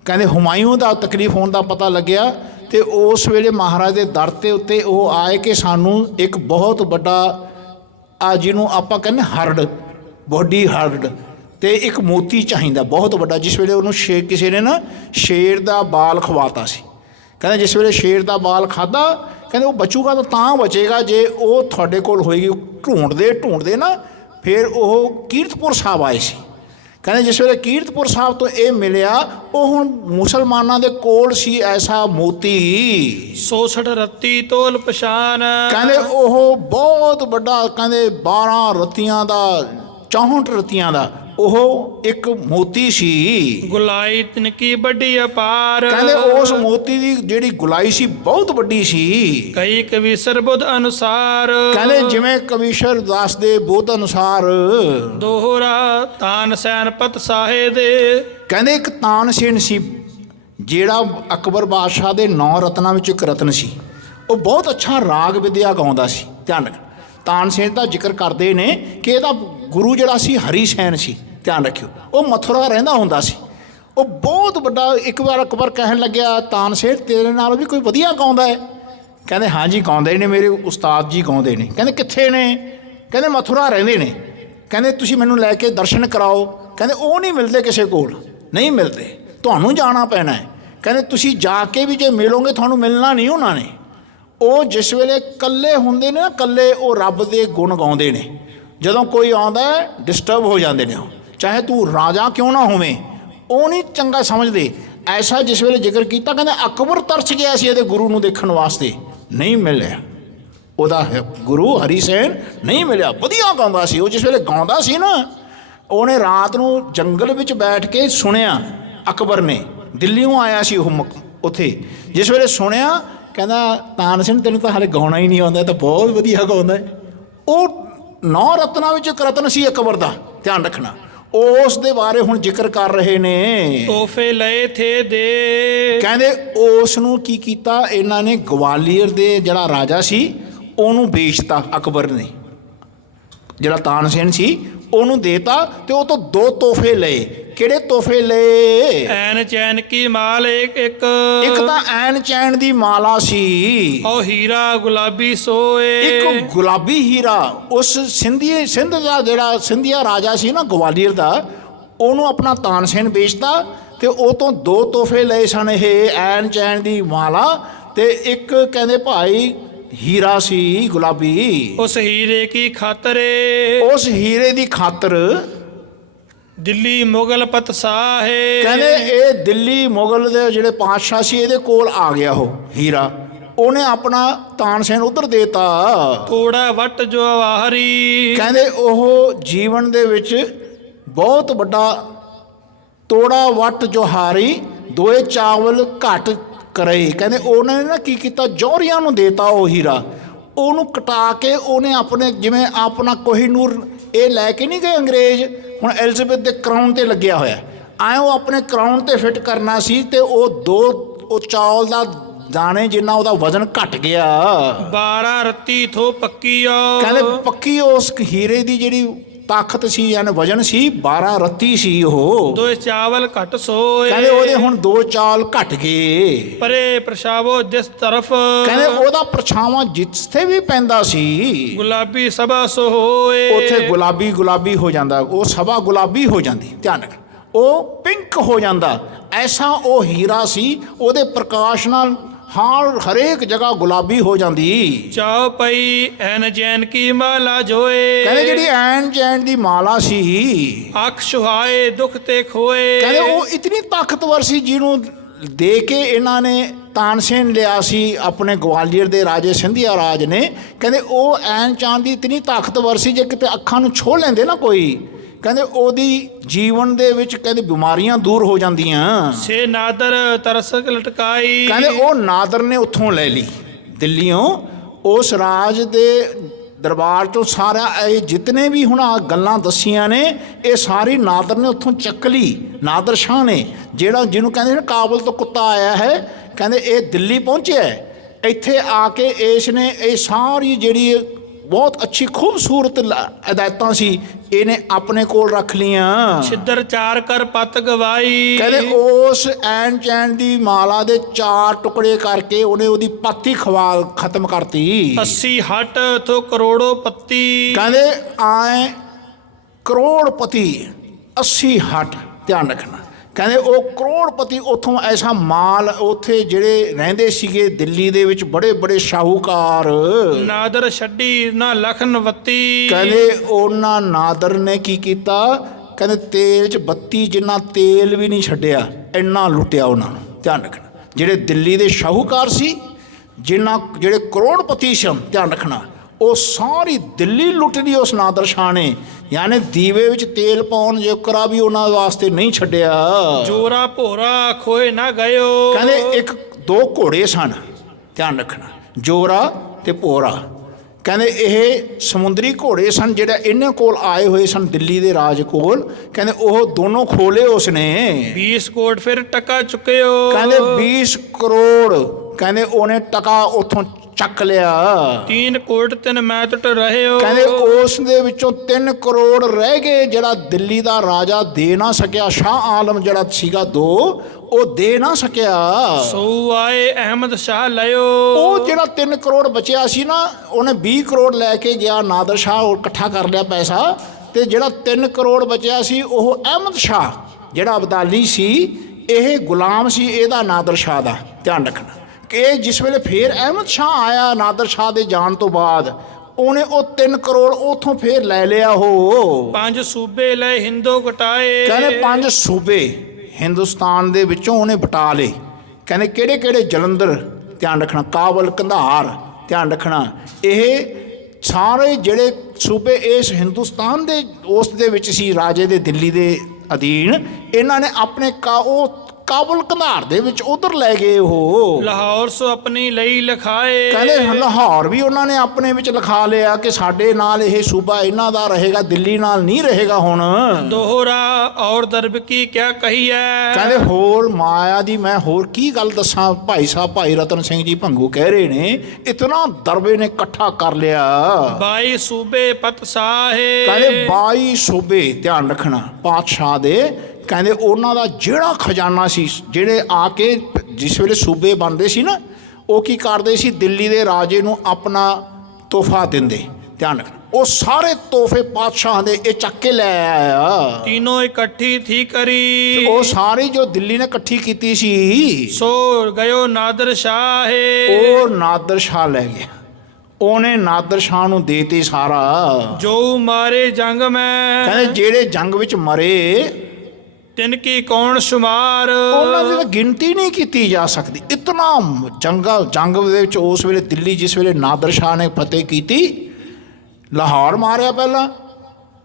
ਕਹਿੰਦੇ ਹੁਮਾਯੂੰ ਦਾ ਤਕਲੀਫ ਹੋਣ ਦਾ ਪਤਾ ਲੱਗਿਆ, ਅਤੇ ਉਸ ਵੇਲੇ ਮਹਾਰਾਜ ਦੇ ਦਰ ਦੇ ਉੱਤੇ ਉਹ ਆਏ ਕਿ ਸਾਨੂੰ ਇੱਕ ਬਹੁਤ ਵੱਡਾ ਜਿਹਨੂੰ ਆਪਾਂ ਕਹਿੰਦੇ ਹਰਡ, ਬੋਡੀ ਹਰਡ, ਅਤੇ ਇੱਕ ਮੋਤੀ ਚਾਹੀਦਾ ਬਹੁਤ ਵੱਡਾ। ਜਿਸ ਵੇਲੇ ਉਹਨੂੰ ਕਿਸੇ ਨੇ ਨਾ ਸ਼ੇਰ ਦਾ ਬਾਲ ਖਵਾਤਾ ਸੀ। ਕਹਿੰਦੇ ਜਿਸ ਵੇਲੇ ਸ਼ੇਰ ਦਾ ਬਾਲ ਖਾਧਾ, ਕਹਿੰਦੇ ਉਹ ਬਚੂਗਾ ਤਾਂ ਬਚੇਗਾ ਜੇ ਉਹ ਤੁਹਾਡੇ ਕੋਲ ਹੋਏਗੀ। ਢੂੰਡਦੇ ਢੂੰਡਦੇ ਨਾ ਫਿਰ ਉਹ ਕੀਰਤਪੁਰ ਸਾਹਿਬ ਆਏ ਸੀ। ਕਹਿੰਦੇ ਜਿਸ ਵੇਲੇ ਕੀਰਤਪੁਰ ਸਾਹਿਬ ਤੋਂ ਇਹ ਮਿਲਿਆ, ਉਹ ਹੁਣ ਮੁਸਲਮਾਨਾਂ ਦੇ ਕੋਲ ਸੀ ਐਸਾ ਮੋਤੀ। 66 ਰੱਤੀ ਤੋਲ ਪਛਾਨ। ਕਹਿੰਦੇ ਉਹ ਬਹੁਤ ਵੱਡਾ, ਕਹਿੰਦੇ 12 ਰਤੀਆਂ ਦਾ, 64 ਰਤੀਆਂ ਦਾ ਉਹ ਇੱਕ ਮੋਤੀ ਸੀ। ਗੁਲਾਈ ਤਿਨਕੀ ਵੱਡੀ ਅਪਾਰ। ਕਹਿੰਦੇ ਉਸ ਮੋਤੀ ਦੀ ਜਿਹੜੀ ਗੁਲਾਈ ਸੀ ਬਹੁਤ ਵੱਡੀ ਸੀ। ਕਈ ਕਵੀਸ਼ਰ ਬੁੱਧ ਅਨੁਸਾਰ। ਕਹਿੰਦੇ ਜਿਵੇਂ ਕਵੀਸ਼ਰ ਦਾਸ ਦੇ ਬੁੱਧ ਅਨੁਸਾਰ। ਦੋਹਰਾ ਤਾਨ ਸੈਨ ਪਤ ਸਾਹੇ ਦੇ। ਕਹਿੰਦੇ ਇੱਕ ਤਾਨਸੇਨ ਸੀ, ਜਿਹੜਾ ਅਕਬਰ ਬਾਦਸ਼ਾਹ ਦੇ 9 ਰਤਨਾਂ ਵਿੱਚ ਇੱਕ ਰਤਨ ਸੀ। ਉਹ ਬਹੁਤ ਅੱਛਾ ਰਾਗ ਵਿਦਿਆ ਗਾਉਂਦਾ ਸੀ। ਧਿਆਨ ਰੱਖ, ਤਾਨਸੇਨ ਦਾ ਜ਼ਿਕਰ ਕਰਦੇ ਨੇ ਕਿ ਇਹਦਾ ਗੁਰੂ ਜਿਹੜਾ ਸੀ ਹਰੀ ਸੈਨ ਸੀ। ਧਿਆਨ ਰੱਖਿਓ, ਉਹ ਮਥੁਰਾ ਰਹਿੰਦਾ ਹੁੰਦਾ ਸੀ। ਉਹ ਬਹੁਤ ਵੱਡਾ। ਇੱਕ ਵਾਰ ਅਕਬਰ ਕਹਿਣ ਲੱਗਿਆ, ਤਾਨਸੇਨ ਤੇਰੇ ਨਾਲ ਵੀ ਕੋਈ ਵਧੀਆ ਗਾਉਂਦਾ ਹੈ? ਕਹਿੰਦੇ ਹਾਂਜੀ ਗਾਉਂਦੇ ਨੇ, ਮੇਰੇ ਉਸਤਾਦ ਜੀ ਗਾਉਂਦੇ ਨੇ। ਕਹਿੰਦੇ ਕਿੱਥੇ ਨੇ? ਕਹਿੰਦੇ ਮਥੁਰਾ ਰਹਿੰਦੇ ਨੇ। ਕਹਿੰਦੇ ਤੁਸੀਂ ਮੈਨੂੰ ਲੈ ਕੇ ਦਰਸ਼ਨ ਕਰਾਓ। ਕਹਿੰਦੇ ਉਹ ਨਹੀਂ ਮਿਲਦੇ ਕਿਸੇ ਕੋਲ, ਨਹੀਂ ਮਿਲਦੇ, ਤੁਹਾਨੂੰ ਜਾਣਾ ਪੈਣਾ ਹੈ। ਕਹਿੰਦੇ ਤੁਸੀਂ ਜਾ ਕੇ ਵੀ ਜੇ ਮਿਲੋਗੇ ਤੁਹਾਨੂੰ ਮਿਲਣਾ ਨਹੀਂ ਉਹਨਾਂ ਨੇ। ਉਹ ਜਿਸ ਵੇਲੇ ਇਕੱਲੇ ਹੁੰਦੇ ਨੇ ਨਾ, ਇਕੱਲੇ ਉਹ ਰੱਬ ਦੇ ਗੁਣ ਗਾਉਂਦੇ ਨੇ। ਜਦੋਂ ਕੋਈ ਆਉਂਦਾ ਡਿਸਟਰਬ ਹੋ ਜਾਂਦੇ ਨੇ ਉਹ, ਚਾਹੇ ਤੂੰ ਰਾਜਾ ਕਿਉਂ ਨਾ ਹੋਵੇਂ, ਉਹ ਨਹੀਂ ਚੰਗਾ ਸਮਝਦੇ। ਐਸਾ ਜਿਸ ਵੇਲੇ ਜ਼ਿਕਰ ਕੀਤਾ, ਕਹਿੰਦੇ ਅਕਬਰ ਤਰਸ ਗਿਆ ਸੀ ਇਹਦੇ ਗੁਰੂ ਨੂੰ ਦੇਖਣ ਵਾਸਤੇ, ਨਹੀਂ ਮਿਲਿਆ। ਉਹਦਾ ਗੁਰੂ ਹਰੀ ਸੈਨ ਨਹੀਂ ਮਿਲਿਆ। ਵਧੀਆ ਗਾਉਂਦਾ ਸੀ ਉਹ। ਜਿਸ ਵੇਲੇ ਗਾਉਂਦਾ ਸੀ ਨਾ, ਉਹਨੇ ਰਾਤ ਨੂੰ ਜੰਗਲ ਵਿੱਚ ਬੈਠ ਕੇ ਸੁਣਿਆ। ਅਕਬਰ ਨੇ ਦਿੱਲੀੋਂ ਆਇਆ ਸੀ ਉਹ ਉੱਥੇ, ਜਿਸ ਵੇਲੇ ਸੁਣਿਆ ਕਹਿੰਦਾ ਤਾਨਸੇਨ ਤੈਨੂੰ ਤਾਂ ਹਾਲੇ ਗਾਉਣਾ ਹੀ ਨਹੀਂ ਆਉਂਦਾ, ਤਾਂ ਬਹੁਤ ਵਧੀਆ ਗਾਉਂਦਾ। ਉਹ 9 ਰਤਨਾਂ ਵਿੱਚ ਇੱਕ ਰਤਨ ਸੀ ਅਕਬਰ ਦਾ, ਧਿਆਨ ਰੱਖਣਾ। ਉਸ ਦੇ ਬਾਰੇ ਹੁਣ ਜ਼ਿਕਰ ਕਰ ਰਹੇ ਨੇ। ਤੋਹਫੇ ਲਏ ਥੇ ਦੇ, ਕਹਿੰਦੇ ਉਸ ਨੂੰ ਕੀ ਕੀਤਾ ਇਹਨਾਂ ਨੇ, ਗਵਾਲੀਅਰ ਦੇ ਜਿਹੜਾ ਰਾਜਾ ਸੀ ਉਹਨੂੰ ਵੇਚਤਾ ਅਕਬਰ ਨੇ। ਜਿਹੜਾ ਤਾਨਸੇਨ ਸੀ ਉਹਨੂੰ ਦੇਤਾ, ਤੇ ਉਹ ਤੋਂ 2 ਤੋਹਫੇ ਲਏ। ਕਿਹੜੇ ਤੋਹਫੇ ਲਏ? ਐਨ ਚੈਨ ਕੀ ਮਾਲ ਇੱਕ ਤਾਂ ਐਨ ਚੈਨ ਦੀ ਮਾਲਾ ਸੀ, ਉਹ ਹੀਰਾ ਗੁਲਾਬੀ ਸੋਏ, ਇੱਕ ਗੁਲਾਬੀ ਹੀਰਾ। ਉਸ ਸਿੰਧ ਦਾ ਜਿਹੜਾ ਸਿੰਧੀਆ ਰਾਜਾ ਸੀ ਨਾ ਗਵਾਲੀਅਰ ਦਾ, ਉਹਨੂੰ ਆਪਣਾ ਤਾਨਸੇਨ ਵੇਚਤਾ, ਤੇ ਉਹ ਤੋਂ 2 ਤੋਹਫੇ ਲਏ ਸਨ, ਇਹ ਐਨ ਚੈਨ ਦੀ ਮਾਲਾ ਤੇ ਇੱਕ ਕਹਿੰਦੇ ਭਾਈ ਹੀਰਾ ਸੀ ਗੁਲਾਬੀ। ਉਸ ਹੀਰੇ ਕੀ ਖਾਤਰੇ, ਉਸ ਹੀਰੇ ਦੀ ਖਾਤਰ ਦਿੱਲੀ ਮੁਗਲ ਪਤਸਾਹੇ, ਕਹਿੰਦੇ ਇਹ ਦਿੱਲੀ ਮੁਗਲ ਦੇ ਜਿਹੜੇ ਪਾਤਸ਼ਾਹ ਸੀ ਇਹਦੇ ਕੋਲ ਆ ਗਿਆ ਉਹ ਹੀਰਾ। ਉਹਨੇ ਆਪਣਾ ਤਾਨਸੇਨ ਉਧਰ ਦੇਤਾ। ਤੋੜਾ ਵੱਟ ਜੋ ਆਵਾਹਰੀ, ਕਹਿੰਦੇ ਉਹ ਜੀਵਨ ਦੇ ਵਿੱਚ ਬਹੁਤ ਵੱਡਾ ਤੋੜਾ ਵੱਟ ਜੋਹਾਰੀ, 2 ਚਾਵਲ ਘੱਟ ਕਰੇ। ਕਹਿੰਦੇ ਉਹਨਾਂ ਨੇ ਨਾ ਕੀ ਕੀਤਾ, ਜੌਹਰੀਆਂ ਨੂੰ ਦੇਤਾ ਉਹ ਹੀਰਾ। ਉਹਨੂੰ ਕਟਾ ਕੇ ਉਹਨੇ ਆਪਣੇ, ਜਿਵੇਂ ਆਪਣਾ ਕੋਹੀਨੂਰ ਇਹ ਲੈ ਕੇ ਨਹੀਂ ਗਏ ਅੰਗਰੇਜ਼, ਹੁਣ ਐਲਿਜ਼ਬeth ਦੇ ਕਰਾਊਨ 'ਤੇ ਲੱਗਿਆ ਹੋਇਆ, ਐਂ ਉਹ ਆਪਣੇ ਕਰਾਊਨ 'ਤੇ ਫਿੱਟ ਕਰਨਾ ਸੀ। ਤੇ ਉਹ ਚੌਲ ਦਾ ਦਾਣੇ ਜਿੰਨਾ ਉਹਦਾ ਵਜ਼ਨ ਘਟ ਗਿਆ। 12 ਰੱਤੀ ਥੋ ਪੱਕੀ ਆ, ਕਹਿੰਦੇ ਪੱਕੀ ਉਸ ਹੀਰੇ ਦੀ ਜਿਹੜੀ ਤਾਕਤ ਸੀ, ਯਾਨੀ ਵਜਨ ਸੀ, 12 ਰੱਤੀ ਸੀ ਉਹ। 2 ਚਾਵਲ ਘਟ ਸੋਏ, ਕਹਿੰਦੇ ਉਹਦੇ ਹੁਣ 2 ਚਾਲ ਘਟ ਗਏ। ਪਰੇ ਪ੍ਰਸ਼ਾਵੋ ਜਿਸ ਤਰਫ, ਕਹਿੰਦੇ ਉਹਦਾ ਪਰਛਾਵਾਂ ਜਿੱਥੇ ਵੀ ਪੈਂਦਾ ਸੀ ਗੁਲਾਬੀ ਸਭਾ ਸੋ ਹੋਏ, ਉੱਥੇ ਗੁਲਾਬੀ ਹੋ ਜਾਂਦਾ, ਉਹ ਸਭਾ ਗੁਲਾਬੀ ਹੋ ਜਾਂਦੀ। ਧਿਆਨ ਰੱਖ, ਉਹ ਪਿੰਕ ਹੋ ਜਾਂਦਾ। ਐਸਾ ਉਹ ਹੀਰਾ ਸੀ, ਉਹਦੇ ਪ੍ਰਕਾਸ਼ ਨਾਲ ਹਰੇਕ ਜਗ੍ਹਾ ਗੁਲਾਬੀ ਹੋ ਜਾਂਦੀ। ਚਾਉ ਪਈ ਐਨ ਜੈਨ ਕੀ ਮਾਲਾ ਜੋਏ, ਕਹਿੰਦੇ ਜਿਹੜੀ ਐਨ ਚੈਨ ਦੀ ਮਾਲਾ ਸੀ, ਅੱਖ ਸੁਹਾਏ ਦੁੱਖ ਤੇ ਖੋਏ, ਕਹਿੰਦੇ ਉਹ ਇਤਨੀ ਤਾਕਤਵਰ ਸੀ, ਜਿਹਨੂੰ ਦੇ ਕੇ ਇਹਨਾਂ ਨੇ ਤਾਨਸੇਨ ਲਿਆ ਸੀ ਆਪਣੇ ਗਵਾਲੀਅਰ ਦੇ ਰਾਜੇ ਸਿੰਧੀਆ ਰਾਜ ਨੇ। ਕਹਿੰਦੇ ਉਹ ਐਨ ਚਾਂਦ ਦੀ ਇਤਨੀ ਤਾਕਤਵਰ ਸੀ, ਜੇ ਕਿਤੇ ਅੱਖਾਂ ਨੂੰ ਛੋਹ ਲੈਂਦੇ ਨਾ ਕੋਈ, ਕਹਿੰਦੇ ਉਹਦੀ ਜੀਵਨ ਦੇ ਵਿੱਚ ਕਹਿੰਦੇ ਬਿਮਾਰੀਆਂ ਦੂਰ ਹੋ ਜਾਂਦੀਆਂ। ਸੇ ਨਾਦਰ ਤਰਸਕ ਲਟਕਾਈ, ਕਹਿੰਦੇ ਉਹ ਨਾਦਰ ਨੇ ਉੱਥੋਂ ਲੈ ਲਈ, ਦਿੱਲੀੋਂ, ਉਸ ਰਾਜ ਦੇ ਦਰਬਾਰ ਚੋਂ ਸਾਰਾ ਇਹ ਜਿਤਨੇ ਵੀ ਹੁਣ ਆ ਗੱਲਾਂ ਦੱਸੀਆਂ ਨੇ, ਇਹ ਸਾਰੀ ਨਾਦਰ ਨੇ ਉੱਥੋਂ ਚੱਕ ਲਈ। ਨਾਦਰ ਸ਼ਾਹ ਨੇ, ਜਿਹੜਾ ਜਿਹਨੂੰ ਕਹਿੰਦੇ ਨੇ ਕਾਬਲ ਤੋਂ ਕੁੱਤਾ ਆਇਆ ਹੈ, ਕਹਿੰਦੇ ਇਹ ਦਿੱਲੀ ਪਹੁੰਚਿਆ। ਇੱਥੇ ਆ ਕੇ ਇਸ ਨੇ ਇਹ ਸਾਰੀ ਜਿਹੜੀ ਬਹੁਤ ਅੱਛੀ ਖੂਬਸੂਰਤ ਹਦਾਇਤਾਂ ਸੀ, ਇਹਨੇ ਆਪਣੇ ਕੋਲ ਰੱਖ ਲੀਆਂ। ਛਿੱਦਰ 4 ਕਰ ਪਤ ਗਵਾਈ, ਕਹਿੰਦੇ ਉਸ ਐਨ ਚੈਨ ਦੀ ਮਾਲਾ ਦੇ 4 ਟੁਕੜੇ ਕਰਕੇ ਉਹਨੇ ਉਹਦੀ ਪੱਤੀ ਖਤਮ ਕਰਤੀ। 80 ਹਟ ਥੋ ਕਰੋੜੋ ਪੱਤੀ, ਕਹਿੰਦੇ ਆਏ ਕਰੋੜਪਤੀ 80 ਹਟ। ਧਿਆਨ ਰੱਖਣਾ, ਕਹਿੰਦੇ ਉਹ ਕਰੋੜਪਤੀ ਉੱਥੋਂ ਐਸਾ ਮਾਲ, ਉੱਥੇ ਜਿਹੜੇ ਰਹਿੰਦੇ ਸੀਗੇ ਦਿੱਲੀ ਦੇ ਵਿੱਚ ਬੜੇ ਬੜੇ ਸ਼ਾਹੂਕਾਰ, ਨਾਦਰ ਛੱਡੀ ਨਾ ਲਖਨ ਵੱਤੀ, ਕਹਿੰਦੇ ਉਹਨਾਂ ਨਾਦਰ ਨੇ ਕੀ ਕੀਤਾ, ਕਹਿੰਦੇ ਤੇਲ 'ਚ ਬੱਤੀ ਜਿੰਨਾ ਤੇਲ ਵੀ ਨਹੀਂ ਛੱਡਿਆ, ਇੰਨਾ ਲੁੱਟਿਆ ਉਹਨਾਂ ਨੂੰ। ਧਿਆਨ ਰੱਖਣਾ, ਜਿਹੜੇ ਦਿੱਲੀ ਦੇ ਸ਼ਾਹੂਕਾਰ ਸੀ, ਜਿਹੜੇ ਕਰੋੜਪਤੀ ਸਨ, ਧਿਆਨ ਰੱਖਣਾ, ਉਹ ਸਾਰੀ ਦਿੱਲੀ ਲੁੱਟ ਲਈ ਉਸ ਨਾਦਰ ਸ਼ਾਹ ਨੇ। ਯਾਨੀ ਦੀਵੇ ਵਿੱਚ ਤੇਲ ਪਾਉਣ ਜੋਕਰਾ ਵੀ ਉਹਨਾਂ ਵਾਸਤੇ ਨਹੀਂ ਛੱਡਿਆ। ਜੋਰਾ ਭੋਰਾ ਖੋਏ ਨਾ ਗਇਓ, ਕਹਿੰਦੇ 2 ਘੋੜੇ ਸਨ, ਧਿਆਨ ਰੱਖਣਾ, ਜੋਰਾ ਤੇ ਭੋਰਾ। ਕਹਿੰਦੇ ਇਹ ਸਮੁੰਦਰੀ ਘੋੜੇ ਸਨ, ਜਿਹੜਾ ਇਹਨਾਂ ਕੋਲ ਆਏ ਹੋਏ ਸਨ ਦਿੱਲੀ ਦੇ ਰਾਜ ਕੋਲ। ਕਹਿੰਦੇ ਉਹ ਦੋਨੋਂ ਖੋਲੇ ਉਸਨੇ। 20 ਕਰੋੜ ਫਿਰ ਟਕਾ ਚੁੱਕਿਓ, ਕਹਿੰਦੇ 20 ਕਰੋੜ ਕਹਿੰਦੇ ਉਹਨੇ ਟਕਾ ਉੱਥੋਂ ਚੱਕ ਲਿਆ। 3 ਕਰੋੜ 3 ਮੈਂ ਟੁੱਟ ਰਹਿਓ, ਕਹਿੰਦੇ ਉਸ ਦੇ ਵਿੱਚੋਂ 3 ਕਰੋੜ ਰਹਿ ਗਏ, ਜਿਹੜਾ ਦਿੱਲੀ ਦਾ ਰਾਜਾ ਦੇ ਨਾ ਸਕਿਆ। ਸ਼ਾਹ ਆਲਮ ਜਿਹੜਾ ਸੀਗਾ 2, ਉਹ ਦੇ ਨਾ ਸਕਿਆ। ਸੋ ਆਏ ਅਹਿਮਦ ਸ਼ਾਹ ਲਿਓ, ਉਹ ਜਿਹੜਾ 3 ਕਰੋੜ ਬਚਿਆ ਸੀ ਨਾ, ਉਹਨੇ 20 ਕਰੋੜ ਲੈ ਕੇ ਗਿਆ। ਨਾਦਰ ਸ਼ਾਹ ਉਹ ਇਕੱਠਾ ਕਰ ਲਿਆ ਪੈਸਾ, ਤੇ ਜਿਹੜਾ 3 ਕਰੋੜ ਬਚਿਆ ਸੀ ਉਹ ਅਹਿਮਦ ਸ਼ਾਹ ਜਿਹੜਾ ਅਬਦਾਲੀ ਸੀ, ਇਹ ਗੁਲਾਮ ਸੀ ਇਹਦਾ ਨਾਦਰ ਸ਼ਾਹ ਦਾ। ਧਿਆਨ ਰੱਖਣਾ ਕਿ ਇਹ ਜਿਸ ਵੇਲੇ ਫੇਰ ਅਹਿਮਦ ਸ਼ਾਹ ਆਇਆ ਨਾਦਰ ਸ਼ਾਹ ਦੇ ਜਾਣ ਤੋਂ ਬਾਅਦ, ਉਹਨੇ ਉਹ 3 ਕਰੋੜ ਉਥੋਂ ਫੇਰ ਲੈ ਲਿਆ। ਉਹ 5 ਸੂਬੇ ਲੈ ਹਿੰਦੋ ਕਟਾਏ। ਕਹਿੰਦੇ 5 ਸੂਬੇ ਹਿੰਦੁਸਤਾਨ ਦੇ ਵਿੱਚੋਂ ਉਹਨੇ ਵਟਾ ਲਏ। ਕਹਿੰਦੇ ਕਿਹੜੇ ਕਿਹੜੇ? ਜਲੰਧਰ, ਧਿਆਨ ਰੱਖਣਾ, ਕਾਬਲ, ਕੰਧਾਰ, ਧਿਆਨ ਰੱਖਣਾ, ਇਹ ਸਾਰੇ ਜਿਹੜੇ ਸੂਬੇ ਇਸ ਹਿੰਦੁਸਤਾਨ ਦੇ ਉਸ ਦੇ ਵਿੱਚ ਸੀ, ਰਾਜੇ ਦੇ ਦਿੱਲੀ ਦੇ ਅਧੀਨ, ਇਹਨਾਂ ਨੇ ਆਪਣੇ ਉਹ ਕਾਬਲ ਕੰਧਾਰ ਦੇ ਵਿੱਚ ਉਧਰ ਲੈ ਗਏ। ਉਹ ਲਾਹੌਰ ਸੋ ਆਪਣੀ ਲਈ ਲਿਖਾਏ। ਕਹਿੰਦੇ ਲਾਹੌਰ ਵੀ ਉਹਨਾਂ ਨੇ ਆਪਣੇ ਵਿੱਚ ਲਿਖਾ ਲਿਆ ਕਿ ਸਾਡੇ ਨਾਲ ਇਹ ਸੂਬਾ ਇਹਨਾਂ ਦਾ ਰਹੇਗਾ, ਦਿੱਲੀ ਨਾਲ ਨਹੀਂ ਰਹੇਗਾ। ਹੁਣ ਦੋਹਰਾ ਔਰ ਦਰਬ ਕੀ ਕਿਆ ਕਹੀ ਹੈ। ਕਹਿੰਦੇ ਹੋਰ ਮਾਇਆ ਦੀ ਮੈਂ ਹੋਰ ਕੀ ਗੱਲ ਦੱਸਾਂ। ਭਾਈ ਸਾਹਿਬ ਭਾਈ ਰਤਨ ਸਿੰਘ ਜੀ ਭੰਗੂ ਕਹਿ ਰਹੇ ਨੇ ਇਤਨਾ ਦਰਬੇ ਨੇ ਇਕੱਠਾ ਕਰ ਲਿਆ। 22 ਸੂਬੇ ਪਤ ਸਾਹੇ। ਕਹਿੰਦੇ 22 ਸੂਬੇ, ਧਿਆਨ ਰੱਖਣਾ, ਪਾਤਸ਼ਾਹ ਦੇ। ਕਹਿੰਦੇ ਉਹਨਾਂ ਦਾ ਜਿਹੜਾ ਖਜ਼ਾਨਾ ਸੀ, ਜਿਹੜੇ ਆ ਕੇ ਜਿਸ ਵੇਲੇ ਸੂਬੇ ਬਣਦੇ ਸੀ ਨਾ, ਉਹ ਕੀ ਕਰਦੇ ਸੀ? ਦਿੱਲੀ ਦੇ ਰਾਜੇ ਨੂੰ ਆਪਣਾ ਤੋਹਫਾ ਦਿੰਦੇ। ਧਿਆਨ ਰੱਖਣਾ, ਉਹ ਸਾਰੇ ਤੋਹਫੇ ਪਾਤਸ਼ਾਹ ਦੇ ਇਹ ਚੱਕ ਕੇ ਲੈ ਆਇਆ। तीनों इकट्ठी थी करी। ਉਹ ਸਾਰੀ ਜੋ ਦਿੱਲੀ ਨੇ ਇਕੱਠੀ ਕੀਤੀ ਸੀ, सो गयो नादर शाहे। ਉਹ ਨਾਦਰ ਸ਼ਾਹ ਲੈ ਗਿਆ। ਉਹਨੇ ਨਾਦਰ ਸ਼ਾਹ ਨੂੰ ਦੇਤੀ ਸਾਰਾ। जो मारे जंग में ਕਹਿੰਦੇ ਜਿਹੜੇ ਜੰਗ ਵਿੱਚ ਮਰੇ तिनकी कौन शुमार। ਉਹਨਾਂ ਦੀ ਤਾਂ ਗਿਣਤੀ ਨਹੀਂ ਕੀਤੀ ਜਾ ਸਕਦੀ। ਇਤਨਾ ਜੰਗ ਦੇ ਵਿੱਚ ਉਸ ਵੇਲੇ ਦਿੱਲੀ, ਜਿਸ ਵੇਲੇ ਨਾਦਰ ਸ਼ਾਹ ਨੇ ਫਤਿਹ ਕੀਤੀ, ਲਾਹੌਰ ਮਾਰਿਆ ਪਹਿਲਾਂ,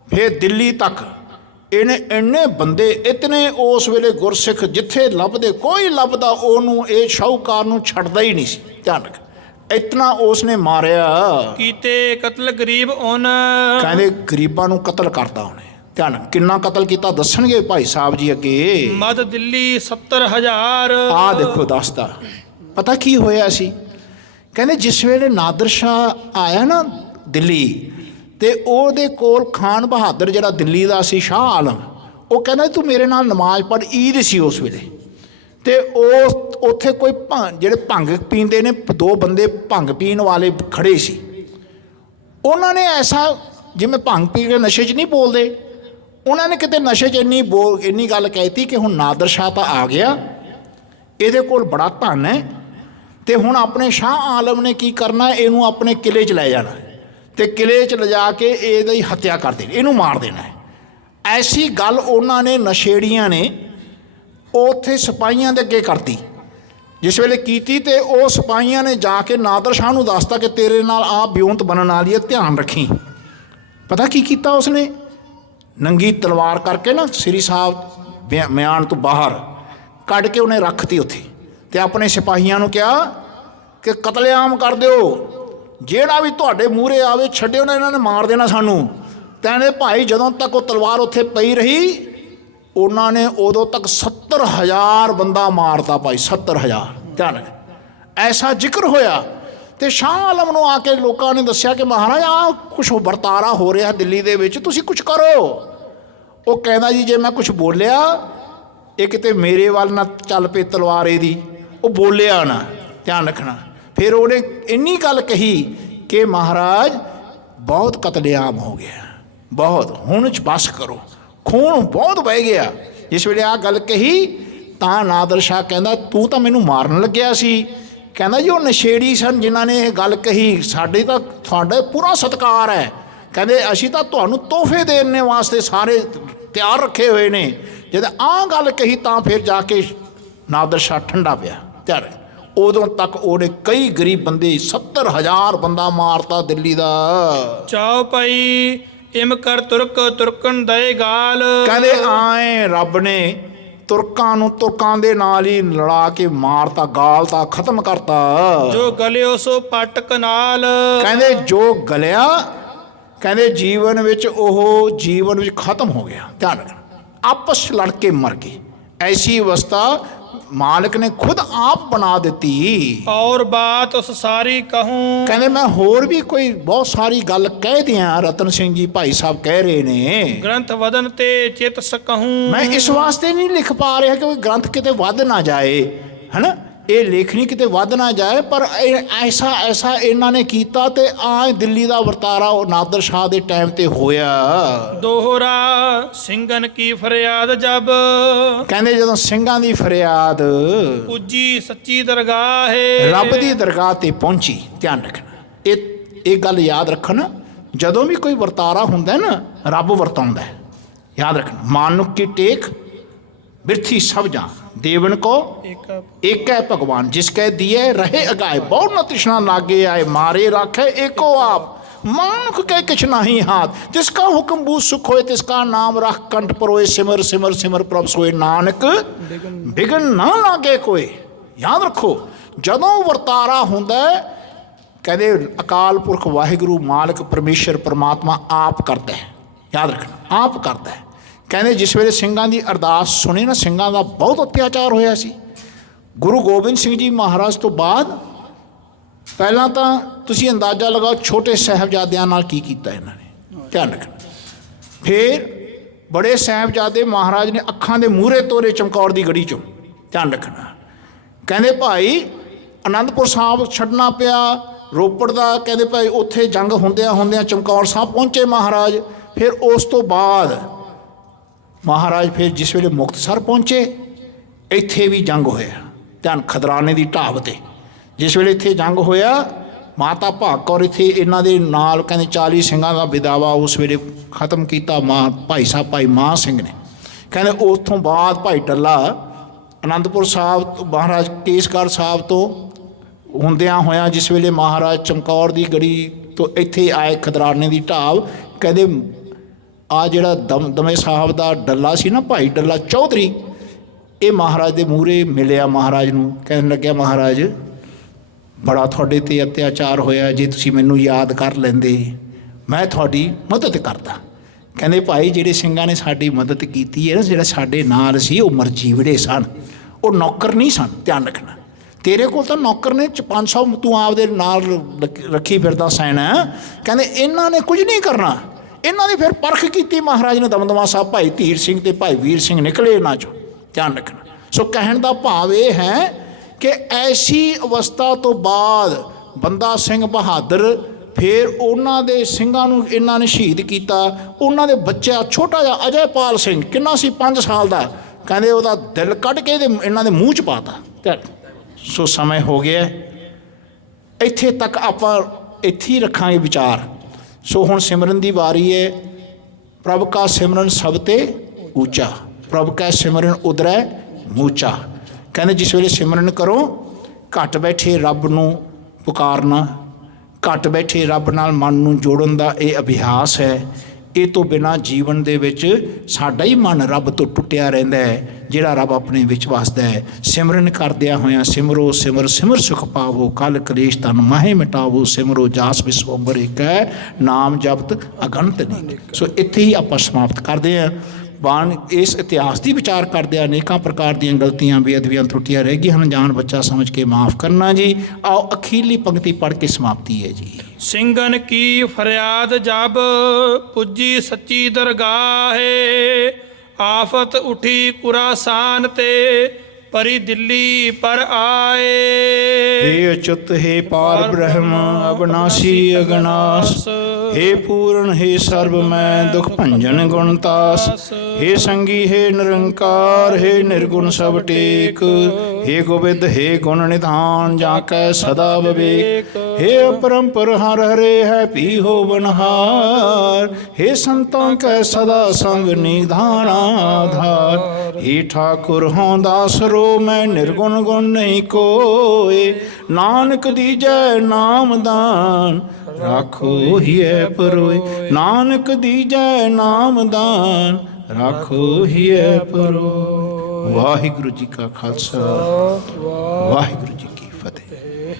ਫਿਰ ਦਿੱਲੀ ਤੱਕ ਇਹਨੇ ਇੰਨੇ ਬੰਦੇ, ਇਤਨੇ ਉਸ ਵੇਲੇ ਗੁਰਸਿੱਖ ਜਿੱਥੇ ਲੱਭਦੇ, ਕੋਈ ਲੱਭਦਾ ਉਹਨੂੰ ਇਹ ਸ਼ਾਹੂਕਾਰ ਨੂੰ ਛੱਡਦਾ ਹੀ ਨਹੀਂ ਸੀ। ਧਿਆਨ ਰੱਖ, ਇਤਨਾ ਉਸ ਨੇ ਮਾਰਿਆ। कीते कत्ल गरीब उन। ਕਹਿੰਦੇ ਗਰੀਬਾਂ ਨੂੰ ਕਤਲ ਕਰਤਾ ਉਹਨੇ। ਧਿਆਨ, ਕਿੰਨਾ ਕਤਲ ਕੀਤਾ ਦੱਸਣਗੇ ਭਾਈ ਸਾਹਿਬ ਜੀ ਅੱਗੇ। मद दिल्ली 70,000। ਆਹ ਦੇਖੋ ਦੱਸਦਾ ਪਤਾ ਕੀ ਹੋਇਆ ਸੀ। ਕਹਿੰਦੇ ਜਿਸ ਵੇਲੇ ਨਾਦਰ ਸ਼ਾਹ ਆਇਆ ਨਾ ਦਿੱਲੀ, ਤੇ ਉਹਦੇ ਕੋਲ ਖਾਨ ਬਹਾਦਰ ਜਿਹੜਾ ਦਿੱਲੀ ਦਾ ਸੀ, ਸ਼ਾਹ ਆਲਮ, ਉਹ ਕਹਿੰਦਾ ਤੂੰ ਮੇਰੇ ਨਾਲ ਨਮਾਜ਼ ਪੜ੍ਹ। ਈਦ ਸੀ ਉਸ ਵੇਲੇ, ਤੇ ਉਹ ਉੱਥੇ ਕੋਈ ਜਿਹੜੇ ਭੰਗ ਪੀਂਦੇ ਨੇ, 2 ਬੰਦੇ ਭੰਗ ਪੀਣ ਵਾਲੇ ਖੜੇ ਸੀ। ਉਹਨਾਂ ਨੇ ਐਸਾ, ਜਿਵੇਂ ਭੰਗ ਪੀ ਕੇ ਨਸ਼ੇ 'ਚ ਨਹੀਂ ਬੋਲਦੇ, ਉਹਨਾਂ ਨੇ ਕਿਤੇ ਨਸ਼ੇ 'ਚ ਇੰਨੀ ਗੱਲ ਕਹਿਤੀ ਕਿ ਹੁਣ ਨਾਦਰ ਸ਼ਾਹ ਤਾਂ ਆ ਗਿਆ, ਇਹਦੇ ਕੋਲ ਬੜਾ ਧਨ ਹੈ, ਤੇ ਹੁਣ ਆਪਣੇ ਸ਼ਾਹ ਆਲਮ ਨੇ ਕੀ ਕਰਨਾ, ਇਹਨੂੰ ਆਪਣੇ ਕਿਲੇ 'ਚ ਲੈ ਜਾਣਾ, ਤੇ ਕਿਲੇ 'ਚ ਲਿਜਾ ਕੇ ਇਹਦੀ ਹੱਤਿਆ ਕਰ ਦੇਣੀ, ਇਹਨੂੰ ਮਾਰ ਦੇਣਾ ਹੈ। ਐਸੀ ਗੱਲ ਉਹਨਾਂ ਨੇ ਨਸ਼ੇੜੀਆਂ ਨੇ ਉੱਥੇ ਸਿਪਾਹੀਆਂ ਦੇ ਅੱਗੇ ਕਰਤੀ। ਜਿਸ ਵੇਲੇ ਕੀਤੀ, ਤੇ ਉਹ ਸਿਪਾਹੀਆਂ ਨੇ ਜਾ ਕੇ ਨਾਦਰ ਸ਼ਾਹ ਨੂੰ ਦੱਸਤਾ ਕਿ ਤੇਰੇ ਨਾਲ ਆਹ ਬਿਉਂਤ ਬਣਨ ਵਾਲੀ ਹੈ, ਧਿਆਨ ਰੱਖੀ। ਪਤਾ ਕੀ ਕੀਤਾ ਉਸਨੇ? ਨੰਗੀ ਤਲਵਾਰ ਕਰਕੇ ਨਾ ਸ੍ਰੀ ਸਾਹਿਬ ਮਿਆਨ ਤੋਂ ਬਾਹਰ ਕੱਢ ਕੇ ਉਹਨੇ ਰੱਖਤੀ ਉੱਥੇ, ਤੇ ਆਪਣੇ ਸਿਪਾਹੀਆਂ ਨੂੰ ਕਿਹਾ ਕਿ ਕਤਲੇਆਮ ਕਰ ਦਿਓ, ਜਿਹੜਾ ਵੀ ਤੁਹਾਡੇ ਮੂਹਰੇ ਆਵੇ ਛੱਡਿਓ ਨਾ, ਇਹਨਾਂ ਨੇ ਮਾਰ ਦੇਣਾ ਸਾਨੂੰ। ਕਹਿੰਦੇ ਭਾਈ ਜਦੋਂ ਤੱਕ ਉਹ ਤਲਵਾਰ ਉੱਥੇ ਪਈ ਰਹੀ, ਉਹਨਾਂ ਨੇ ਉਦੋਂ ਤੱਕ 70,000 ਬੰਦਾ ਮਾਰਤਾ ਭਾਈ, 70,000। ਧਿਆਨ ਰੱਖ, ਐਸਾ ਜ਼ਿਕਰ ਹੋਇਆ। ਤੇ ਸ਼ਾਹ ਆਲਮ ਨੂੰ ਆ ਕੇ ਲੋਕਾਂ ਨੇ ਦੱਸਿਆ ਕਿ ਮਹਾਰਾਜ ਆਹ ਕੁਛ ਵਰਤਾਰਾ ਹੋ ਰਿਹਾ ਦਿੱਲੀ ਦੇ ਵਿੱਚ, ਤੁਸੀਂ ਕੁਛ ਕਰੋ। ਉਹ ਕਹਿੰਦਾ ਜੀ ਜੇ ਮੈਂ ਕੁਛ ਬੋਲਿਆ, ਇਹ ਕਿਤੇ ਮੇਰੇ ਵੱਲ ਨਾ ਚੱਲ ਪਈ ਤਲਵਾਰ ਇਹਦੀ। ਉਹ ਬੋਲਿਆ ਨਾ, ਧਿਆਨ ਰੱਖਣਾ। ਫਿਰ ਉਹਨੇ ਇੰਨੀ ਗੱਲ ਕਹੀ ਕਿ ਮਹਾਰਾਜ ਬਹੁਤ ਕਤਲੇਆਮ ਹੋ ਗਿਆ, ਬਹੁਤ, ਹੁਣ ਬਸ ਕਰੋ, ਖੂਨ ਬਹੁਤ ਵਹਿ ਗਿਆ। ਜਿਸ ਵੇਲੇ ਆਹ ਗੱਲ ਕਹੀ ਤਾਂ ਨਾਦਰ ਸ਼ਾਹ ਕਹਿੰਦਾ ਤੂੰ ਤਾਂ ਮੈਨੂੰ ਮਾਰਨ ਲੱਗਿਆ ਸੀ। ਕਹਿੰਦਾ ਜੀ ਉਹ ਨਸ਼ੇੜੀ ਸਨ ਜਿਨ੍ਹਾਂ ਨੇ ਇਹ ਗੱਲ ਕਹੀ, ਸਾਡੇ ਤਾਂ ਤੁਹਾਡਾ ਪੂਰਾ ਸਤਿਕਾਰ ਹੈ। ਕਹਿੰਦੇ ਅਸੀਂ ਤਾਂ ਤੁਹਾਨੂੰ ਤੋਹਫੇ ਦੇਣ ਵਾਸਤੇ ਸਾਰੇ ਤਿਆਰ ਰੱਖੇ ਹੋਏ ਨੇ। ਜਦ ਆਹ ਗੱਲ ਕਹੀ ਤਾਂ ਫਿਰ ਜਾ ਕੇ ਨਾਦਰ ਸ਼ਾਹ ਠੰਡਾ ਪਿਆ। ਧਿਆਨ, ਉਦੋਂ ਤੱਕ ਉਹਨੇ ਕਈ ਗਰੀਬ ਬੰਦੇ, 70,000 ਬੰਦਾ ਮਾਰਤਾ ਦਿੱਲੀ ਦਾ। ਚਾਓ ਭਾਈ ਇਮ ਕਰ ਤੁਰਕ ਤੁਰਕਨ ਦਏ ਗਾਲ। ਕਹਿੰਦੇ ਆਏ ਰੱਬ ਨੇ ਤੁਰਕਾਂ ਨੂੰ ਤੁਰਕਾਂ ਦੇ ਨਾਲ ਹੀ ਲੜਾ ਕੇ ਮਾਰਤਾ, ਗਾਲਤਾ, ਖਤਮ ਕਰਤਾ। ਜੋ ਗਲਿਓ ਸੋ ਪਟਕ ਨਾਲ। ਕਹਿੰਦੇ ਜੋ ਗਲਿਆ, ਕਹਿੰਦੇ ਜੀਵਨ ਵਿੱਚ ਉਹ ਜੀਵਨ ਵਿੱਚ ਖਤਮ ਹੋ ਗਿਆ। ਧਿਆਨ ਰੱਖਣਾ, ਆਪਸ ਲੜ ਕੇ ਮਰ ਗਏ। ਐਸੀ ਅਵਸਥਾ ਮਾਲਕ ਨੇ ਖੁਦ ਆਪ ਬਣਾ ਦਿੱਤੀ। ਔਰ ਬਾਤ ਉਸ ਸਾਰੀ ਕਹੂੰ। ਕਹਿੰਦੇ ਮੈਂ ਹੋਰ ਵੀ ਕੋਈ ਬਹੁਤ ਸਾਰੀ ਗੱਲ ਕਹਿ ਦਿਆਂ, ਰਤਨ ਸਿੰਘ ਜੀ ਭਾਈ ਸਾਹਿਬ ਕਹਿ ਰਹੇ ਨੇ। ਗ੍ਰੰਥ ਵਦਨ ਤੇ ਚਿਤ ਸਕਹੂੰ। ਮੈਂ ਇਸ ਵਾਸਤੇ ਨਹੀਂ ਲਿਖ ਪਾ ਰਿਹਾ ਕਿ ਕੋਈ ਗ੍ਰੰਥ ਕਿਤੇ ਵੱਧ ਨਾ ਜਾਏ, ਹੈ ਨਾ, ਇਹ ਲੇਖਣੀ ਕਿਤੇ ਵੱਧ ਨਾ ਜਾਏ, ਪਰ ਐਸਾ ਇਹਨਾਂ ਨੇ ਕੀਤਾ ਤੇ ਆ ਦਿੱਲੀ ਦਾ ਵਰਤਾਰਾ ਉਹ ਨਾਦਰ ਸ਼ਾਹ ਦੇ ਟਾਈਮ ਤੇ ਹੋਇਆ। ਦੋਹਰਾ ਸਿੰਘਨ ਕੀ ਫਰਿਆਦ ਜਬ, ਕਹਿੰਦੇ ਜਦੋਂ ਸਿੰਘਾਂ ਦੀ ਫਰਿਆਦ ਪੁੱਜੀ ਸੱਚੀ ਦਰਗਾਹ ਹੈ, ਰੱਬ ਦੀ ਦਰਗਾਹ ਤੇ ਪਹੁੰਚੀ। ਧਿਆਨ ਰੱਖਣਾ, ਇਹ ਗੱਲ ਯਾਦ ਰੱਖਣਾ, ਜਦੋਂ ਵੀ ਕੋਈ ਵਰਤਾਰਾ ਹੁੰਦਾ ਨਾ ਰੱਬ ਵਰਤਾਉਂਦਾ ਹੈ। ਯਾਦ ਰੱਖਣਾ, ਮਾਨੁਖ ਕੀ ਟੇਕ ਬਿਰਥੀ ਸਭ ਜਾਂ, ਦੇਵਨ को एक है भगवान, जिसके दिए रहे अगाए, बहुत न तृष्णा लागे आए, मारे राखे एको आप, मानुख के किछ नहीं हाथ, जिसका हुक्म बूझ सुख होए, तिसका नाम रख कंठ परोए, सिमर सिमर सिमर प्रभ सोए, नानक बिगन ना लागे कोई। याद रखो, जदों वरतारा हुंदा कहते अकाल पुरख वाहिगुरु मालिक परमेश्वर परमात्मा आप करता है। याद रखना, आप करता है। ਕਹਿੰਦੇ ਜਿਸ ਵੇਲੇ ਸਿੰਘਾਂ ਦੀ ਅਰਦਾਸ ਸੁਣੀ ਨਾ, ਸਿੰਘਾਂ ਦਾ ਬਹੁਤ ਅਤਿਆਚਾਰ ਹੋਇਆ ਸੀ। ਗੁਰੂ ਗੋਬਿੰਦ ਸਿੰਘ ਜੀ ਮਹਾਰਾਜ ਤੋਂ ਬਾਅਦ ਪਹਿਲਾਂ ਤਾਂ ਤੁਸੀਂ ਅੰਦਾਜ਼ਾ ਲਗਾਓ ਛੋਟੇ ਸਾਹਿਬਜ਼ਾਦਿਆਂ ਨਾਲ ਕੀ ਕੀਤਾ ਇਹਨਾਂ ਨੇ। ਧਿਆਨ ਰੱਖਣਾ, ਫਿਰ ਬੜੇ ਸਾਹਿਬਜ਼ਾਦੇ ਮਹਾਰਾਜ ਨੇ ਅੱਖਾਂ ਦੇ ਮੂਹਰੇ ਤੋਰੇ ਚਮਕੌਰ ਦੀ ਗੜੀ 'ਚੋਂ। ਧਿਆਨ ਰੱਖਣਾ, ਕਹਿੰਦੇ ਭਾਈ ਅਨੰਦਪੁਰ ਸਾਹਿਬ ਛੱਡਣਾ ਪਿਆ, ਰੋਪੜ ਦਾ ਕਹਿੰਦੇ ਭਾਈ ਉੱਥੇ ਜੰਗ ਹੁੰਦਿਆਂ ਚਮਕੌਰ ਸਾਹਿਬ ਪਹੁੰਚੇ ਮਹਾਰਾਜ। ਫਿਰ ਉਸ ਤੋਂ ਬਾਅਦ ਮਹਾਰਾਜ ਫਿਰ ਜਿਸ ਵੇਲੇ ਮੁਕਤਸਰ ਪਹੁੰਚੇ, ਇੱਥੇ ਵੀ ਜੰਗ ਹੋਇਆ। ਧਿਆਨ, ਖਦਰਾਣੇ ਦੀ ਢਾਬ 'ਤੇ ਜਿਸ ਵੇਲੇ ਇੱਥੇ ਜੰਗ ਹੋਇਆ, ਮਾਤਾ ਭਾਗ ਕੌਰ ਇੱਥੇ ਇਹਨਾਂ ਦੇ ਨਾਲ ਕਹਿੰਦੇ 40 ਸਿੰਘਾਂ ਦਾ ਵਿਦਾਵਾ ਉਸ ਵੇਲੇ ਖਤਮ ਕੀਤਾ ਭਾਈ ਸਾਹਿਬ ਭਾਈ ਮਾਨ ਸਿੰਘ ਨੇ। ਕਹਿੰਦੇ ਉੱਥੋਂ ਬਾਅਦ ਭਾਈ ਟੱਲਾ ਅਨੰਦਪੁਰ ਸਾਹਿਬ ਤੋਂ ਮਹਾਰਾਜ ਕੇਸਗੜ੍ਹ ਸਾਹਿਬ ਤੋਂ ਹੁੰਦਿਆਂ ਹੋਇਆਂ ਜਿਸ ਵੇਲੇ ਮਹਾਰਾਜ ਚਮਕੌਰ ਦੀ ਗੜੀ ਤੋਂ ਇੱਥੇ ਆਏ ਖਦਰਾਣੇ ਦੀ ਢਾਬ, ਕਹਿੰਦੇ ਆ ਜਿਹੜਾ ਦਮਦਮੇ ਸਾਹਿਬ ਦਾ ਡੱਲਾ ਸੀ ਨਾ, ਭਾਈ ਡੱਲਾ ਚੌਧਰੀ, ਇਹ ਮਹਾਰਾਜ ਦੇ ਮੂਹਰੇ ਮਿਲਿਆ ਮਹਾਰਾਜ ਨੂੰ। ਕਹਿਣ ਲੱਗਿਆ ਮਹਾਰਾਜ ਬੜਾ ਤੁਹਾਡੇ 'ਤੇ ਅਤਿਆਚਾਰ ਹੋਇਆ, ਜੇ ਤੁਸੀਂ ਮੈਨੂੰ ਯਾਦ ਕਰ ਲੈਂਦੇ ਮੈਂ ਤੁਹਾਡੀ ਮਦਦ ਕਰਦਾ। ਕਹਿੰਦੇ ਭਾਈ ਜਿਹੜੇ ਸਿੰਘਾਂ ਨੇ ਸਾਡੀ ਮਦਦ ਕੀਤੀ ਹੈ ਨਾ, ਜਿਹੜਾ ਸਾਡੇ ਨਾਲ ਸੀ ਉਹ ਮਰਜੀਵੜੇ ਸਨ, ਉਹ ਨੌਕਰ ਨਹੀਂ ਸਨ। ਧਿਆਨ ਰੱਖਣਾ, ਤੇਰੇ ਕੋਲ ਤਾਂ ਨੌਕਰ ਨੇ 500 ਤੂੰ ਆਪਦੇ ਨਾਲ ਰੱਖੀ ਫਿਰਦਾ ਸੈਨਾ। ਕਹਿੰਦੇ ਇਹਨਾਂ ਨੇ ਕੁਝ ਨਹੀਂ ਕਰਨਾ। ਇਹਨਾਂ ਦੀ ਫਿਰ ਪਰਖ ਕੀਤੀ ਮਹਾਰਾਜ ਨੇ। ਦਮਦਮਾ ਸਾਹਿਬ ਭਾਈ ਧੀਰ ਸਿੰਘ ਤੇ ਭਾਈ ਵੀਰ ਸਿੰਘ ਨਿਕਲੇ ਇਹਨਾਂ 'ਚੋਂ। ਧਿਆਨ ਰੱਖਣਾ, ਸੋ ਕਹਿਣ ਦਾ ਭਾਵ ਇਹ ਹੈ ਕਿ ਐਸੀ ਅਵਸਥਾ ਤੋਂ ਬਾਅਦ ਬੰਦਾ ਸਿੰਘ ਬਹਾਦਰ, ਫਿਰ ਉਹਨਾਂ ਦੇ ਸਿੰਘਾਂ ਨੂੰ ਇਹਨਾਂ ਨੇ ਸ਼ਹੀਦ ਕੀਤਾ। ਉਹਨਾਂ ਦੇ ਬੱਚਾ ਛੋਟਾ ਜਿਹਾ ਅਜੈਪਾਲ ਸਿੰਘ, ਕਿੰਨਾ ਸੀ 5 ਸਾਲ ਦਾ, ਕਹਿੰਦੇ ਉਹਦਾ ਦਿਲ ਕੱਢ ਕੇ ਇਹਨਾਂ ਦੇ ਮੂੰਹ 'ਚ ਪਾਤਾ। ਸੋ ਸਮੇਂ ਹੋ ਗਿਆ, ਇੱਥੇ ਤੱਕ ਆਪਾਂ ਇੱਥੇ ਹੀ ਰੱਖਾਂਗੇ ਵਿਚਾਰ। ਸੋ ਹੁਣ ਸਿਮਰਨ ਦੀ ਵਾਰੀ ਹੈ। ਪ੍ਰਭ ਕਾ ਸਿਮਰਨ ਸਭ ਤੇ ਉੱਚਾ, ਪ੍ਰਭ ਕਾ ਸਿਮਰਨ ਉਦਰੈ ਮੂਚਾ। ਕਹਿੰਦੇ ਜਿਸ ਵੇਲੇ ਸਿਮਰਨ ਕਰੋ, ਘੱਟ ਬੈਠੇ ਰੱਬ ਨੂੰ ਪੁਕਾਰਨਾ, ਘੱਟ ਬੈਠੇ ਰੱਬ ਨਾਲ ਮਨ ਨੂੰ ਜੋੜਨ ਦਾ ਇਹ ਅਭਿਆਸ ਹੈ। ਇਹ ਤੋਂ ਬਿਨਾਂ ਜੀਵਨ ਦੇ ਵਿੱਚ ਸਾਡਾ ਹੀ ਮਨ ਰੱਬ ਤੋਂ ਟੁੱਟਿਆ ਰਹਿੰਦਾ ਹੈ, ਜਿਹੜਾ ਰੱਬ ਆਪਣੇ ਵਿੱਚ ਵਸਦਾ ਹੈ। ਸਿਮਰਨ ਕਰਦਿਆਂ ਹੋਇਆਂ ਸਿਮਰੋ ਸਿਮਰ ਸਿਮਰ ਸੁਖ ਪਾਵੋ, ਕਲ ਕਲੇਸ਼ ਤਨ ਮਾਹੇ ਮਿਟਾਵੋ, ਸਿਮਰੋ ਜਾਸ ਵਿਸਵੰਬਰ ਏਕ ਹੈ, ਨਾਮ ਜਪਤ ਅਗਣਤ ਨਹੀਂ। ਸੋ ਇੱਥੇ ਹੀ ਆਪਾਂ ਸਮਾਪਤ ਕਰਦੇ ਹਾਂ। ਬਾਣ ਇਸ ਇਤਿਹਾਸ ਦੀ ਵਿਚਾਰ ਕਰਦੇ ਅਨੇਕਾਂ ਪ੍ਰਕਾਰ ਦੀਆਂ ਗਲਤੀਆਂ ਬੇਅਦਬੀਆਂ ਤਰੁੱਟੀਆਂ ਰਹਿ ਗਈਆਂ ਹਨ, ਜਾਣ ਬੱਚਾ ਸਮਝ ਕੇ ਮਾਫ਼ ਕਰਨਾ ਜੀ। ਆਓ ਅਖੀਰਲੀ ਪੰਕਤੀ ਪੜ੍ਹ ਕੇ ਸਮਾਪਤੀ ਹੈ ਜੀ। ਸਿੰਘਨ ਕੀ ਫਰਿਆਦ ਜਬ, ਪੁੱਜੀ ਸੱਚੀ ਦਰਗਾਹ ਹੈ, ਆਫਤ ਉਠੀ ਕੁਰਾਸਾਨ ਤੇ, ਪਰੀ ਦਿੱਲੀ ਪਰ ਆਏ। हे अच्युत हे पार ब्रह्म अविनाशी अगनाश, हे पूर्ण हे सर्व मैं दुख भंजन गुणतास, हे संगी हे निरंकार, हे निर्गुण सब टेक, हे गोविंद हे गुण निधान, जाकै सदा विवेक, हे अपरंपर हर हरे है पी हो बनहार, हे संतों कै सदा संग निधान आधार, हे ठाकुर हों दास रो मैं निर्गुण गुण नहीं कोय, नानक दीजै नामदान राखो हिय परोय, नानक दीजै नामदान राखो हिय परोय। वाहिगुरु जी का खालसा, वाहिगुरु जी की फतेह।